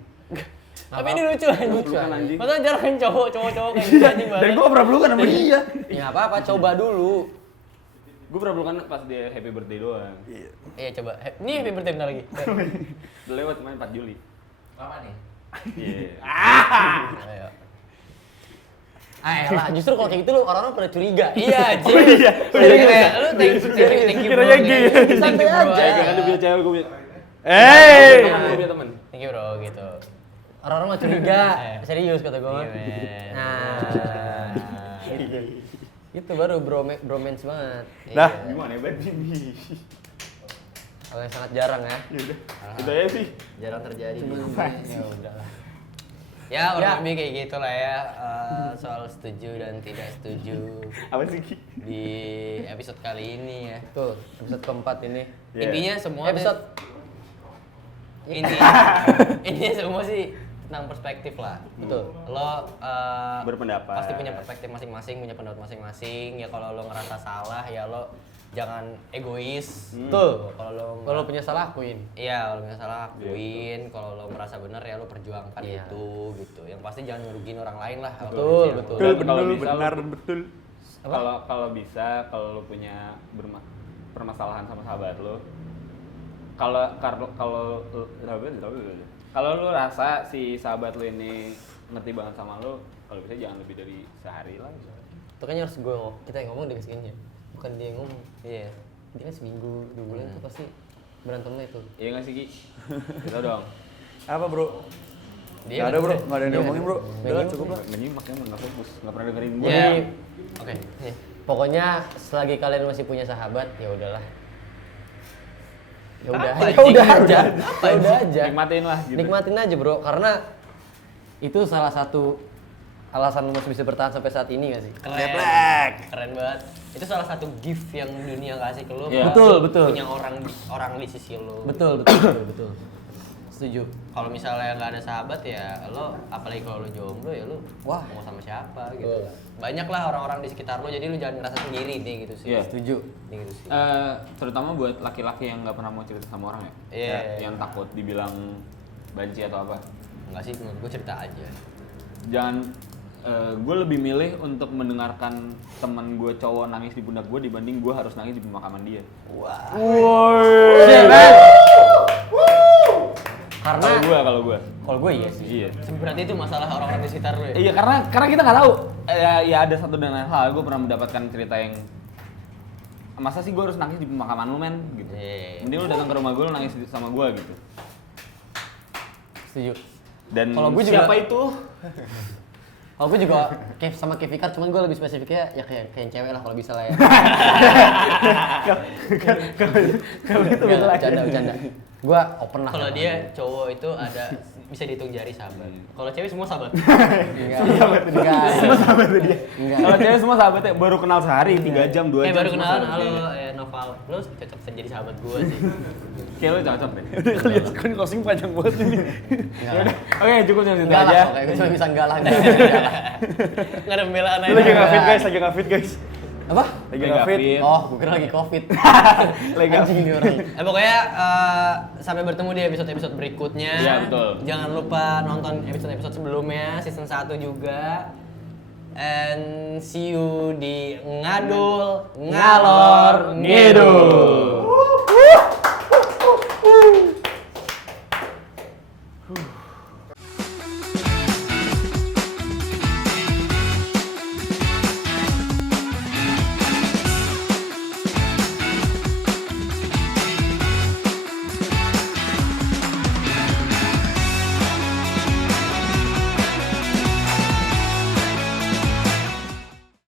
Tapi ini lucu anjing. Pelukan anjing. Masa jarang cowok-cowok kayak gitu anjing banget. Dan gue pernah pelukan sama dia. Ya apa-apa, coba dulu. Gue pernah pelukan pas dia happy birthday doang. Iya coba. Ini happy birthday bentar lagi. Udah lewat kemarin 4 Juli. Lama nih. Iya. Ayo. Lah, justru kalau kayak gitu lu orang-orang pada curiga. Iya, anjing. Iya. Lu thank you. Kiranya bro. gini. Santai Thank you, bro. aja. Kayak kan dia punya cewek gue punya. Gue punya temen. Thank you bro gitu. Orang-orang mah curiga. Serius kata gue. Iya, men. Nah. Itu baru bromance banget. Dah. Gimana banget Bim? Hal yang sangat jarang ya. Itu aja sih. Jarang terjadi. Ya udahlah. Ya, kurang lebih kayak gitu lah ya soal setuju dan tidak setuju Apa sih Ki? di episode kali ini ya. Tuh, episode keempat ini. Intinya semua Episode intinya semua sih tentang perspektif lah. betul. Lo Berpendapat. pasti punya perspektif masing-masing, punya pendapat masing-masing. Ya kalau lo ngerasa salah ya lo jangan egois. Tuh. Kalau Kalau punya salah akuin. iya, kalau punya salah akuin. Kalau lo merasa benar ya lo perjuangkan Iya. itu gitu. Yang pasti jangan ngerugiin orang lain lah. Betul, Kalau betul. Dan kalau bisa benar lu- dan betul. Kalau bisa kalau lu punya permasalahan sama sahabat lu, kalau lu rasa si sahabat lu ini ngerti banget sama lu, kalau bisa jangan lebih dari sehari lah. Itu kayaknya harus kita yang ngomong dia kayaknya. Bukan dia yang ngomong. Iya. Dia kan seminggu, 2 bulan itu pasti berantemnya itu. Iya nggak sih Ki? Gitu dong. Apa bro? Dia Gak ada bro, gak ada yang diomongin bro. Udah cukup lah. Nggak nyimak ya, nggak fokus, nggak pernah dengerin gue. Iya. Jadi, Oke. Nih. pokoknya selagi kalian masih punya sahabat, ya udahlah. Ya udah, Apa ya udah anjing? aja. Apa Ya udah aja. Nikmatin lah gitu. Nikmatin aja bro, karena itu salah satu alasan lu masih bisa bertahan sampai saat ini gak sih? Keren banget. Itu salah satu gift yang dunia kasih ke lo. Iya. Betul, betul. Punya orang di sisi lo. Betul. Setuju. Kalau misalnya nggak ada sahabat ya lo, apalagi kalau lo jomblo ya lo Wah. mau sama siapa gitu. Betul. Banyak lah orang-orang di sekitar lo, jadi lo jangan ngerasa sendiri nih gitu sih. Iya. Setuju. Gitu sih. Terutama buat laki-laki yang nggak pernah mau cerita sama orang ya. Iya. Yang takut dibilang banci atau apa. Enggak sih, menurut gue cerita aja. Jangan gue lebih milih untuk mendengarkan teman gue cowok nangis di pundak gue dibanding gue harus nangis di pemakaman dia. Wah. Karena Kalau gue. kalau gue iya sih. Iya. Berarti itu masalah orang-orang di sekitar lo ya? Iya karena kita nggak tahu. Ya ada satu dan lain hal. Gue pernah mendapatkan cerita yang masa sih gue harus nangis di pemakaman lu men gitu. Iya. Mending lu datang ke rumah gue lu nangis sama gue gitu. Setuju. Dan Kalau gue juga- siapa itu? Kalau gue juga kayak sama kayak Fikar, cuman gue lebih spesifiknya ya kayak yang cewek lah kalau bisa lah ya. Kalau itu Enggak, beda lagi. bercanda. Gue open lah. Kalau dia cowok itu ada bisa dihitung jari sahabat. Kalau cewek semua sahabat. Enggak. Enggak. Semua sahabat dia. Enggak. Kalau cewek semua sahabatnya baru kenal sehari 3 jam 2 jam. Baru semua kenalan, sahabat halo dia. Noval, lo cocok jadi sahabat gue sih. Kayak lu cocok deh. Kalian kan closing panjang banget ini. Enggak. Oke, cukup sampai situ Enggak aja. lah, kayak gue cuma bisa enggak lah. Enggak lah. Nggak ada pembelaan Lagi aja. nge-fit guys, lagi nge-fit guys. Apa? Lagi Lagi nge-fit. nge-fit. Oh, gue kira lagi COVID. Lagi Anjing ini orang. Pokoknya sampai bertemu di episode-episode berikutnya. Iya, betul. Jangan lupa nonton episode-episode sebelumnya, season 1 juga. And see you di Ngadul Ngalor Ngidul.